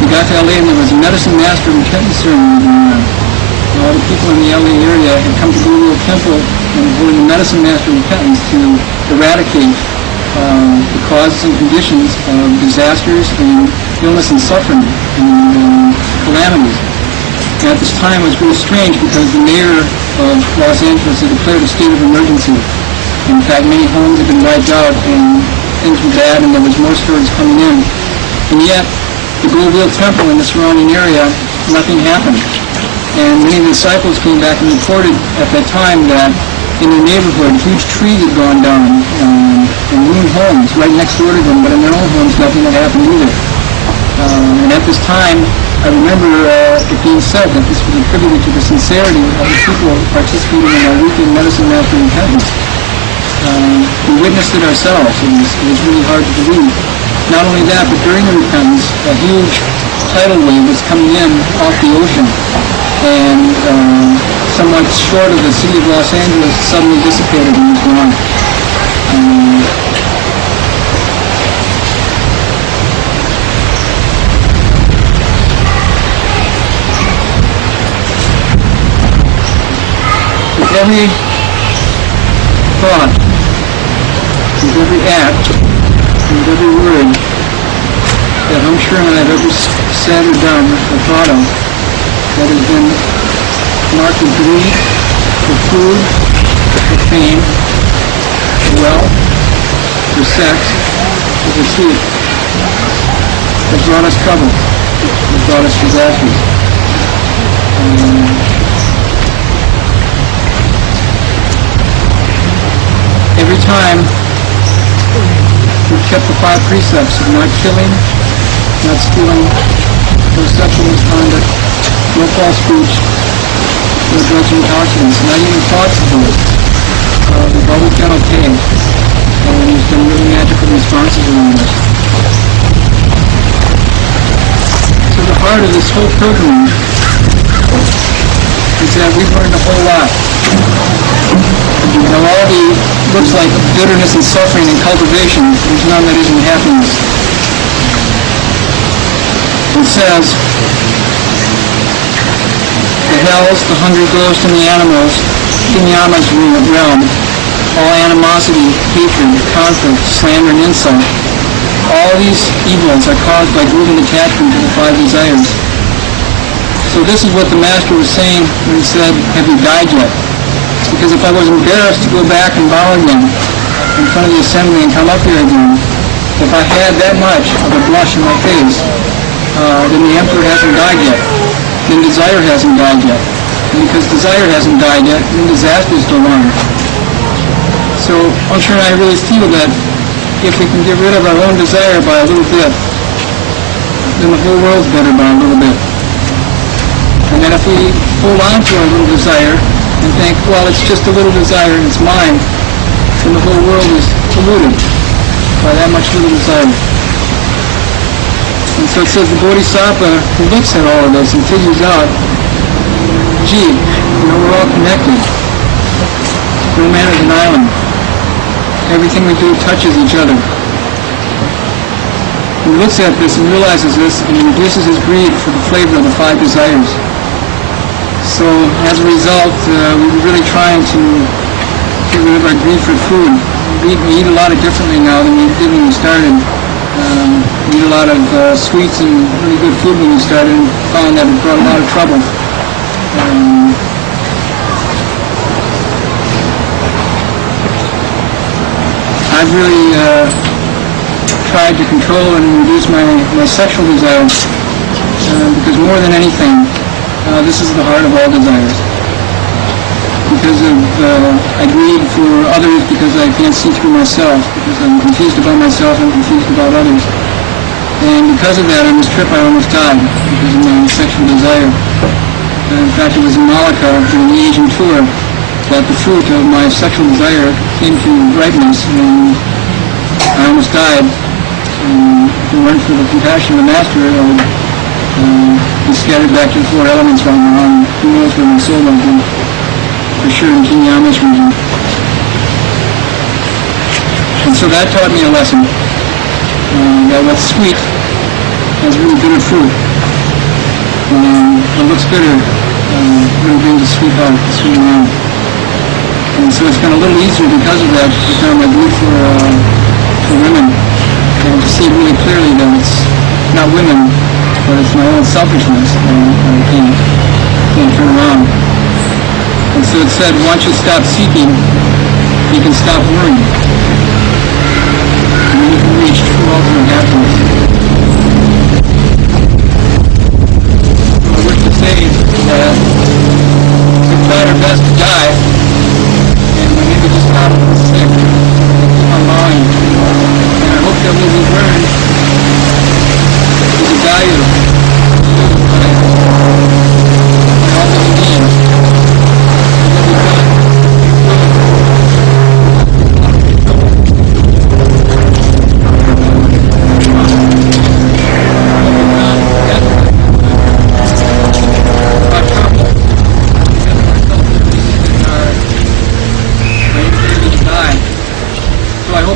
We got to L.A. and there was a medicine master repentance ceremony going on. And all the people in the L.A. area had come to the little temple and holding the medicine master repentance to eradicate the causes and conditions of disasters and illness and suffering and calamities. And at this time it was really strange because the mayor of Los Angeles had declared a state of emergency. In fact, many homes had been wiped out and things were bad and there was more storage coming in. And yet, the Goldville Temple in the surrounding area, nothing happened. And many of the disciples came back and reported at that time that in their neighborhood, huge trees had gone down and ruined homes right next door to them, but in their own homes, nothing had happened either. And at this time, I remember it being said that this was attributed to the sincerity of the people participating in our weekend medicine master repentance. We witnessed it ourselves. It was really hard to believe. Not only that, but during the repentance, a huge tidal wave was coming in off the ocean, and somewhat short of the city of Los Angeles suddenly dissipated and was gone. With every thought, with every act, with every word that I'm sure I've ever said or done or thought of that has been marked with greed, for food, for fame, for wealth, for sex, or for sleep, has brought us trouble, has brought us disasters. Every time we've kept the 5 precepts of not killing, not stealing, no sexual misconduct, no false speech, no drugs and intoxicants, not even thoughts of those. We've always done okay, and there's been really magical responses around us. So the heart of this whole pilgrimage is that we've learned a whole lot. Now all the looks like bitterness and suffering and cultivation, there's none that isn't happiness. It says, the hells, the hungry ghost, and the animals, Kinyamas realm, all animosity, hatred, conflict, slander, and insult, all these evils are caused by greed and attachment to the 5 desires. So this is what the Master was saying when he said, have you died yet? Because if I was embarrassed to go back and bow again in front of the assembly and come up here again, if I had that much of a blush in my face, then the Emperor hasn't died yet. Then desire hasn't died yet. And because desire hasn't died yet, then disaster is still on. So Angsha and I really feel that if we can get rid of our own desire by a little bit, then the whole world's better by a little bit. And then if we hold on to our little desire and think, well, it's just a little desire and it's mine, then the whole world is polluted by that much little desire. And so it says the Bodhisattva who looks at all of this and figures out, gee, we're all connected. No man is an island. Everything we do touches each other. He looks at this and realizes this and reduces his greed for the flavor of the 5 desires. So as a result, we were really trying to get rid of our greed for food. We eat a lot differently now than we did when we started. We eat a lot of sweets and really good food when we started and found that it brought a lot of trouble. I've really tried to control and reduce my sexual desires because more than anything, this is the heart of all desires. Because of I grieve for others because I can't see through myself, because I'm confused about myself and confused about others. And because of that, on this trip I almost died because of my sexual desire. In fact, it was in Malacca during the Asian tour that the fruit of my sexual desire came to ripeness, and I almost died. If it weren't for the compassion of the Master, I would be scattered back to the 4 elements right now, and who knows where my soul might be. For sure in Kinyama's region. And so that taught me a lesson, that what's sweet has really bitter fruit. What looks bitter really brings a sweet heart, a sweet mind. And so it's been a little easier because of that to put down my grief for women, and to see really clearly that it's not women, but it's my own selfishness that I can't turn around. And so it said, once you stop seeking, you can stop worrying. And then you can reach true ultimate happiness. I wish to say that we've tried our best to die, and we need to just stop being sick and keep on lying. And I hope that what we've learned is a value by all living beings.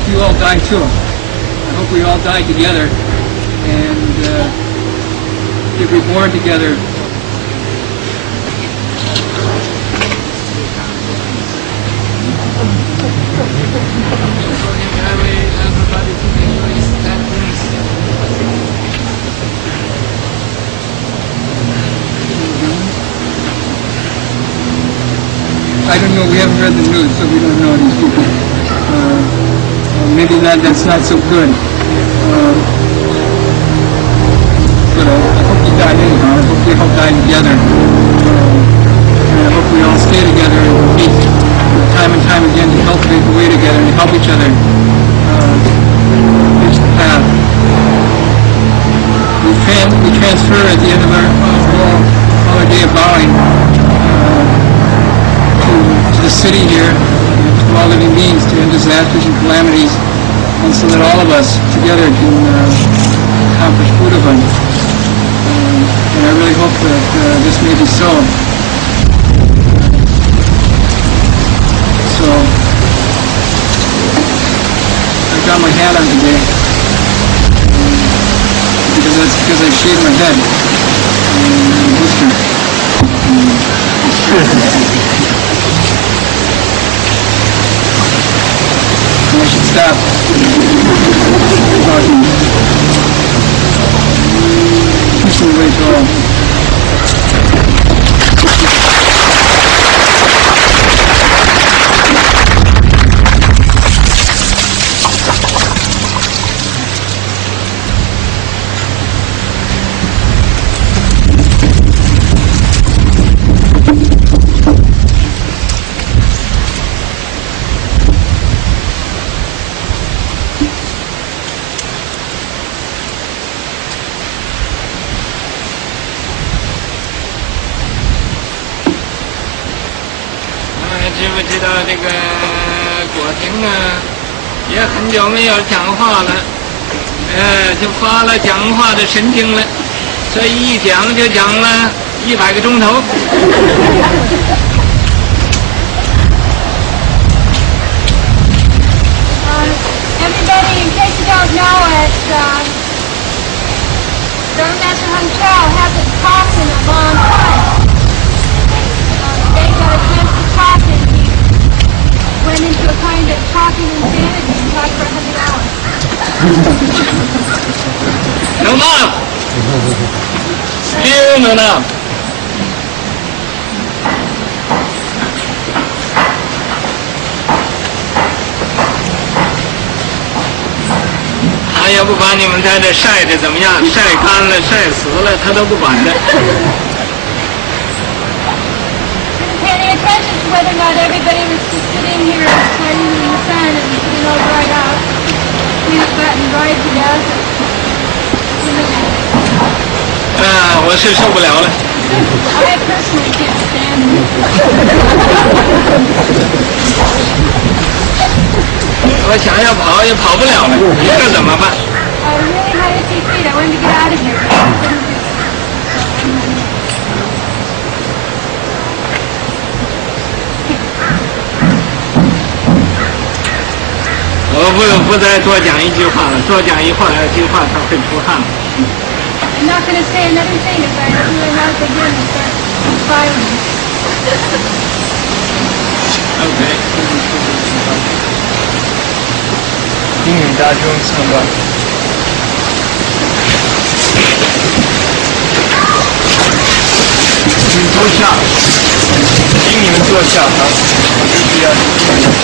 You all die too. I hope we all die together and get reborn together. I don't know, we haven't read the news, so we don't know these people. Maybe that's not so good. But I hope you die anyhow. I hope we all die together. And I hope we all stay together and meet time and time again to cultivate the way together and help each other reach the path. We transfer at the end of our day of bowing to the city here, to all living beings, to end disasters and calamities, and so that all of us together can accomplish Buddhahood. And I really hope that this may be so. So, I've got my hat on today, because I shaved my head and blister. I should stop talking. 不知道这个果婷啊，也很久没有讲话了，就发了讲话的神经了，所以一讲就讲了100个钟头。Everybody, in case you don't know it, Brother Master Hung Chao hasn't talked in a long time. Today got a chance to talk and he went into a kind of talking insanity and talked for 100 hours. 能吗？听着呢。他也不管你们在这晒的怎么样，晒干了、晒死了，他都不管的。Pay any attention to whether or not everybody was just sitting here hiding in the sun and getting all dried out, peanut butter and dried to death. 我是受不了了。I personally can't stand it. 我想要跑也跑不了了，这怎么办？ I really had itchy feet. I wanted to get out of here. But I couldn't do it. 我不再多讲一句话了，多讲一句话他会出汗。I'm not going to say another thing if I really have to begin and start filing. OK。英语大众参观。请坐下，请你们坐下啊！我就是要你们坐下。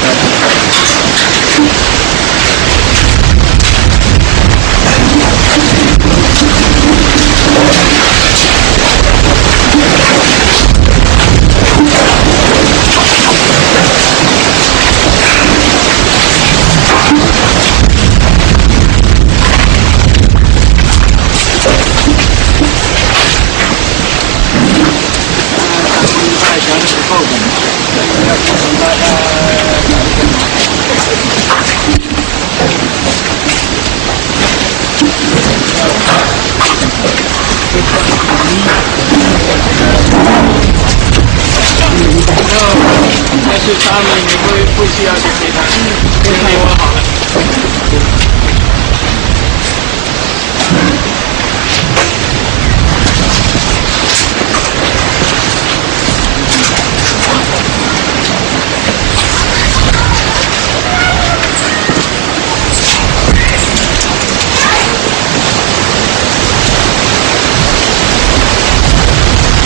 但是他们你不需要去陪他，跟随我好了。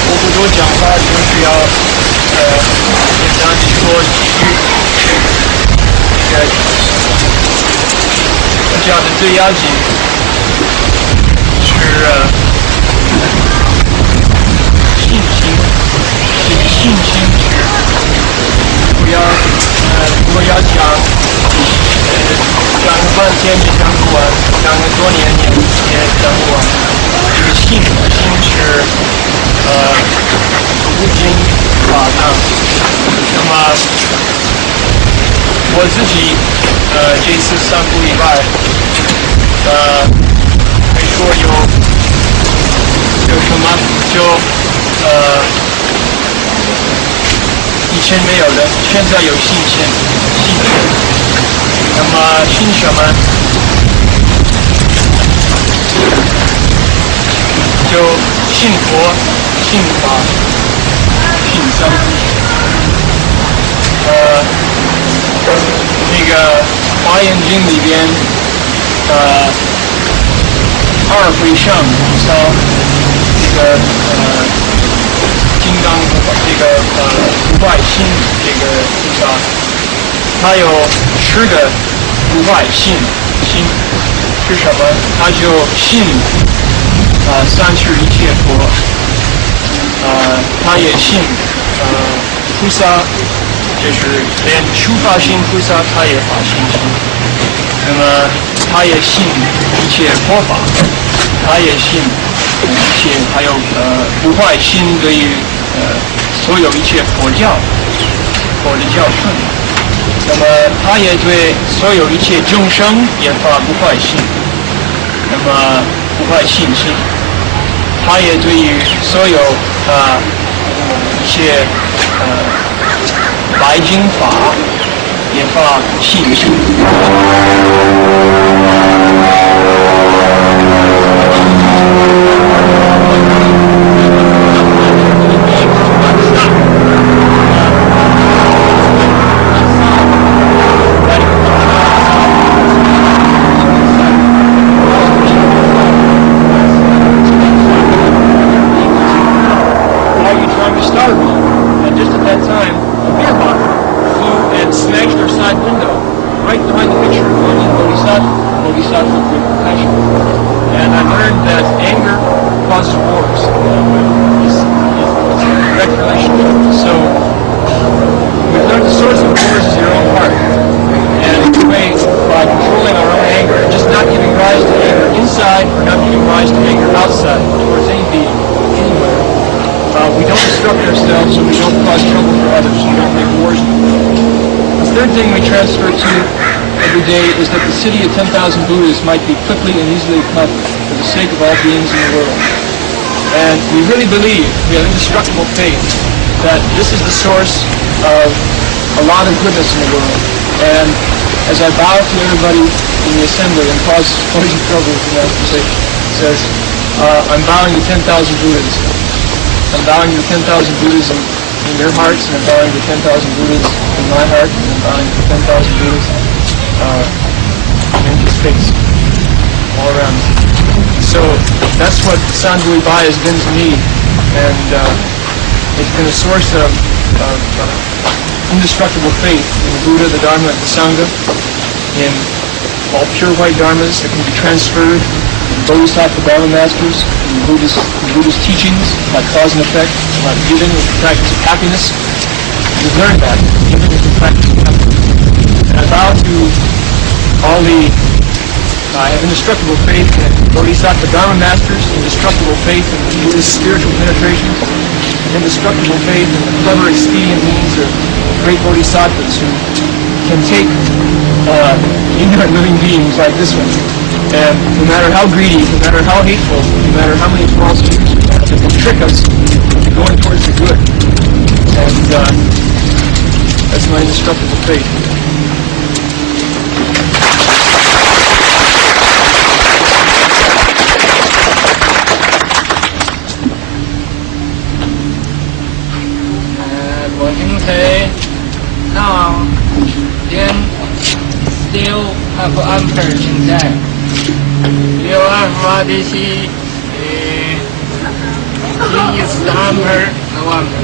我不多讲话，就是要简单地说几句。我讲的最要紧是信心，这个信心是不要如果要讲半天也讲不完，讲了多年也讲不完。这个信是无经法当。那么我自己这次3个礼拜可以说有什么就以前没有的，现在有信心。那么信什么？就信佛、信法、信僧。那个《华严经》里边二回向菩萨，这个金刚这个不坏心这个菩萨，他有10个不坏心是什么？他就信三世一切佛，他也信菩萨，就是连初发心菩萨他也发信心，那么他也信一切佛法，他也信一切，还有不坏心对于所有一切佛教，佛的教训。那么他也对所有一切众生也发不坏心，那么不坏信心。他也对于所有一些白经法也发信心。Buddhists might be quickly and easily accomplished for the sake of all beings in the world. And we really believe, we have indestructible faith, that this is the source of a lot of goodness in the world. And as I bow to everybody in the assembly and cause you trouble, the Master says, I'm bowing to 10,000 Buddhas. I'm bowing to 10,000 Buddhas in your hearts, and I'm bowing to 10,000 Buddhas in my heart, and I'm bowing to 10,000 Buddhas in his face, all around. So that's what Sandhui Bai has been to me, and it's been a source of indestructible faith in the Buddha, the Dharma, and the Sangha, in all pure white dharmas that can be transferred, in Bodhisattva Dharma masters, in Buddhist teachings about cause and effect, about giving with the practice of happiness. We've learned that, giving with the practice of happiness. And I vow to all I have indestructible faith in Bodhisattva Dharma masters, indestructible faith in the Buddhist spiritual penetrations, indestructible faith in the clever expedient means of great bodhisattvas who can take ignorant living beings like this one, and no matter how greedy, no matter how hateful, no matter how many false teachers they can trick us into going towards the good. And that's my indestructible faith. Now, then still have amper in that. You are ready to see is the amper, no amper.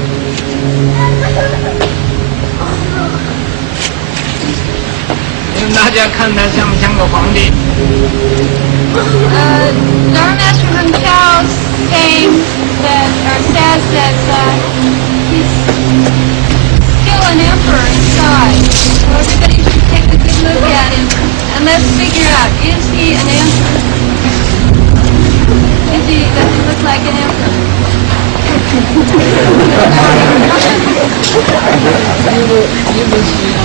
Dharma Master himself says that he's still an emperor inside. So everybody should take a good look at him and let's figure out, is he an emperor? Does he look like an emperor? 一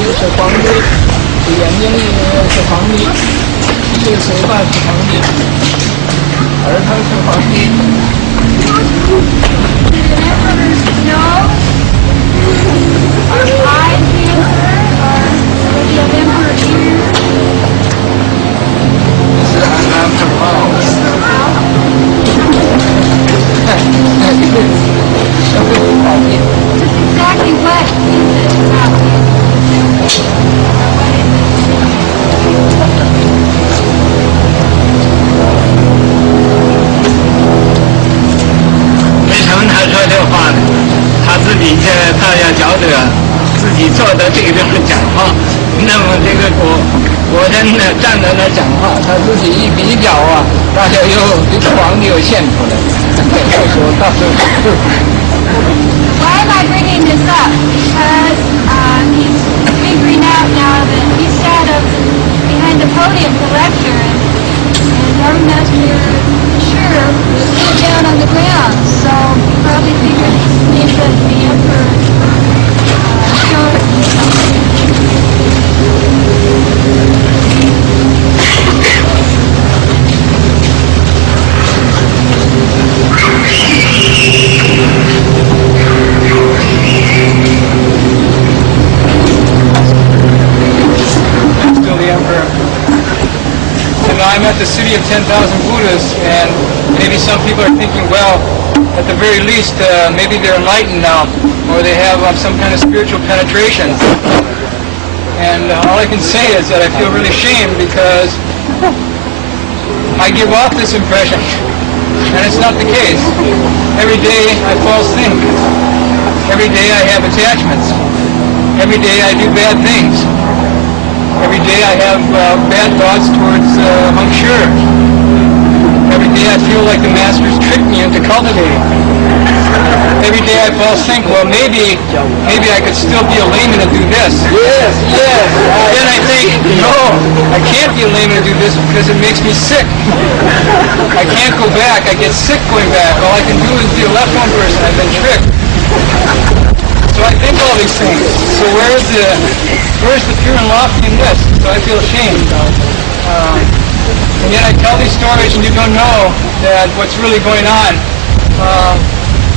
个是皇帝，眼睛里面是皇帝，这个手把是皇帝，而他是皇帝。是安安很好。Just exactly what is it about him? Or what is it? 没成他说这话的，他自己他要觉得自己做的这个地方讲话，那么这个国人呢站在那讲话，他自己一比较啊，大家又这个皇帝又现出来了。Why am I bringing this up? Because he's figuring out now that he sat up behind the podium to lecture, and Dharma Master sure was still down on the ground, so he probably figured he needed the emperor showed 10,000 Buddhas, and maybe some people are thinking, well, at the very least, maybe they're enlightened now, or they have some kind of spiritual penetration. And all I can say is that I feel really ashamed because I give off this impression, and it's not the case. Every day I false think. Every day I have attachments. Every day I do bad things. Every day I have bad thoughts towards Hung Sure. Every day I feel like the Master's tricked me into cultivating. Every day I false think, well, maybe I could still be a layman and do this. Yes, yes. Then I think, no, I can't be a layman and do this because it makes me sick. I can't go back. I get sick going back. All I can do is be a left one person. I've been tricked. So I think all these things. So where's the pure and lofty in this? So I feel ashamed. And yet I tell these stories and you don't know that what's really going on.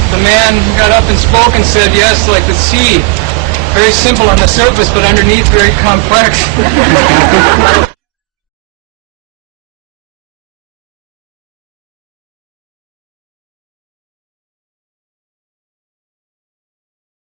The man got up and spoke and said, yes, like the sea, very simple on the surface, but underneath very complex.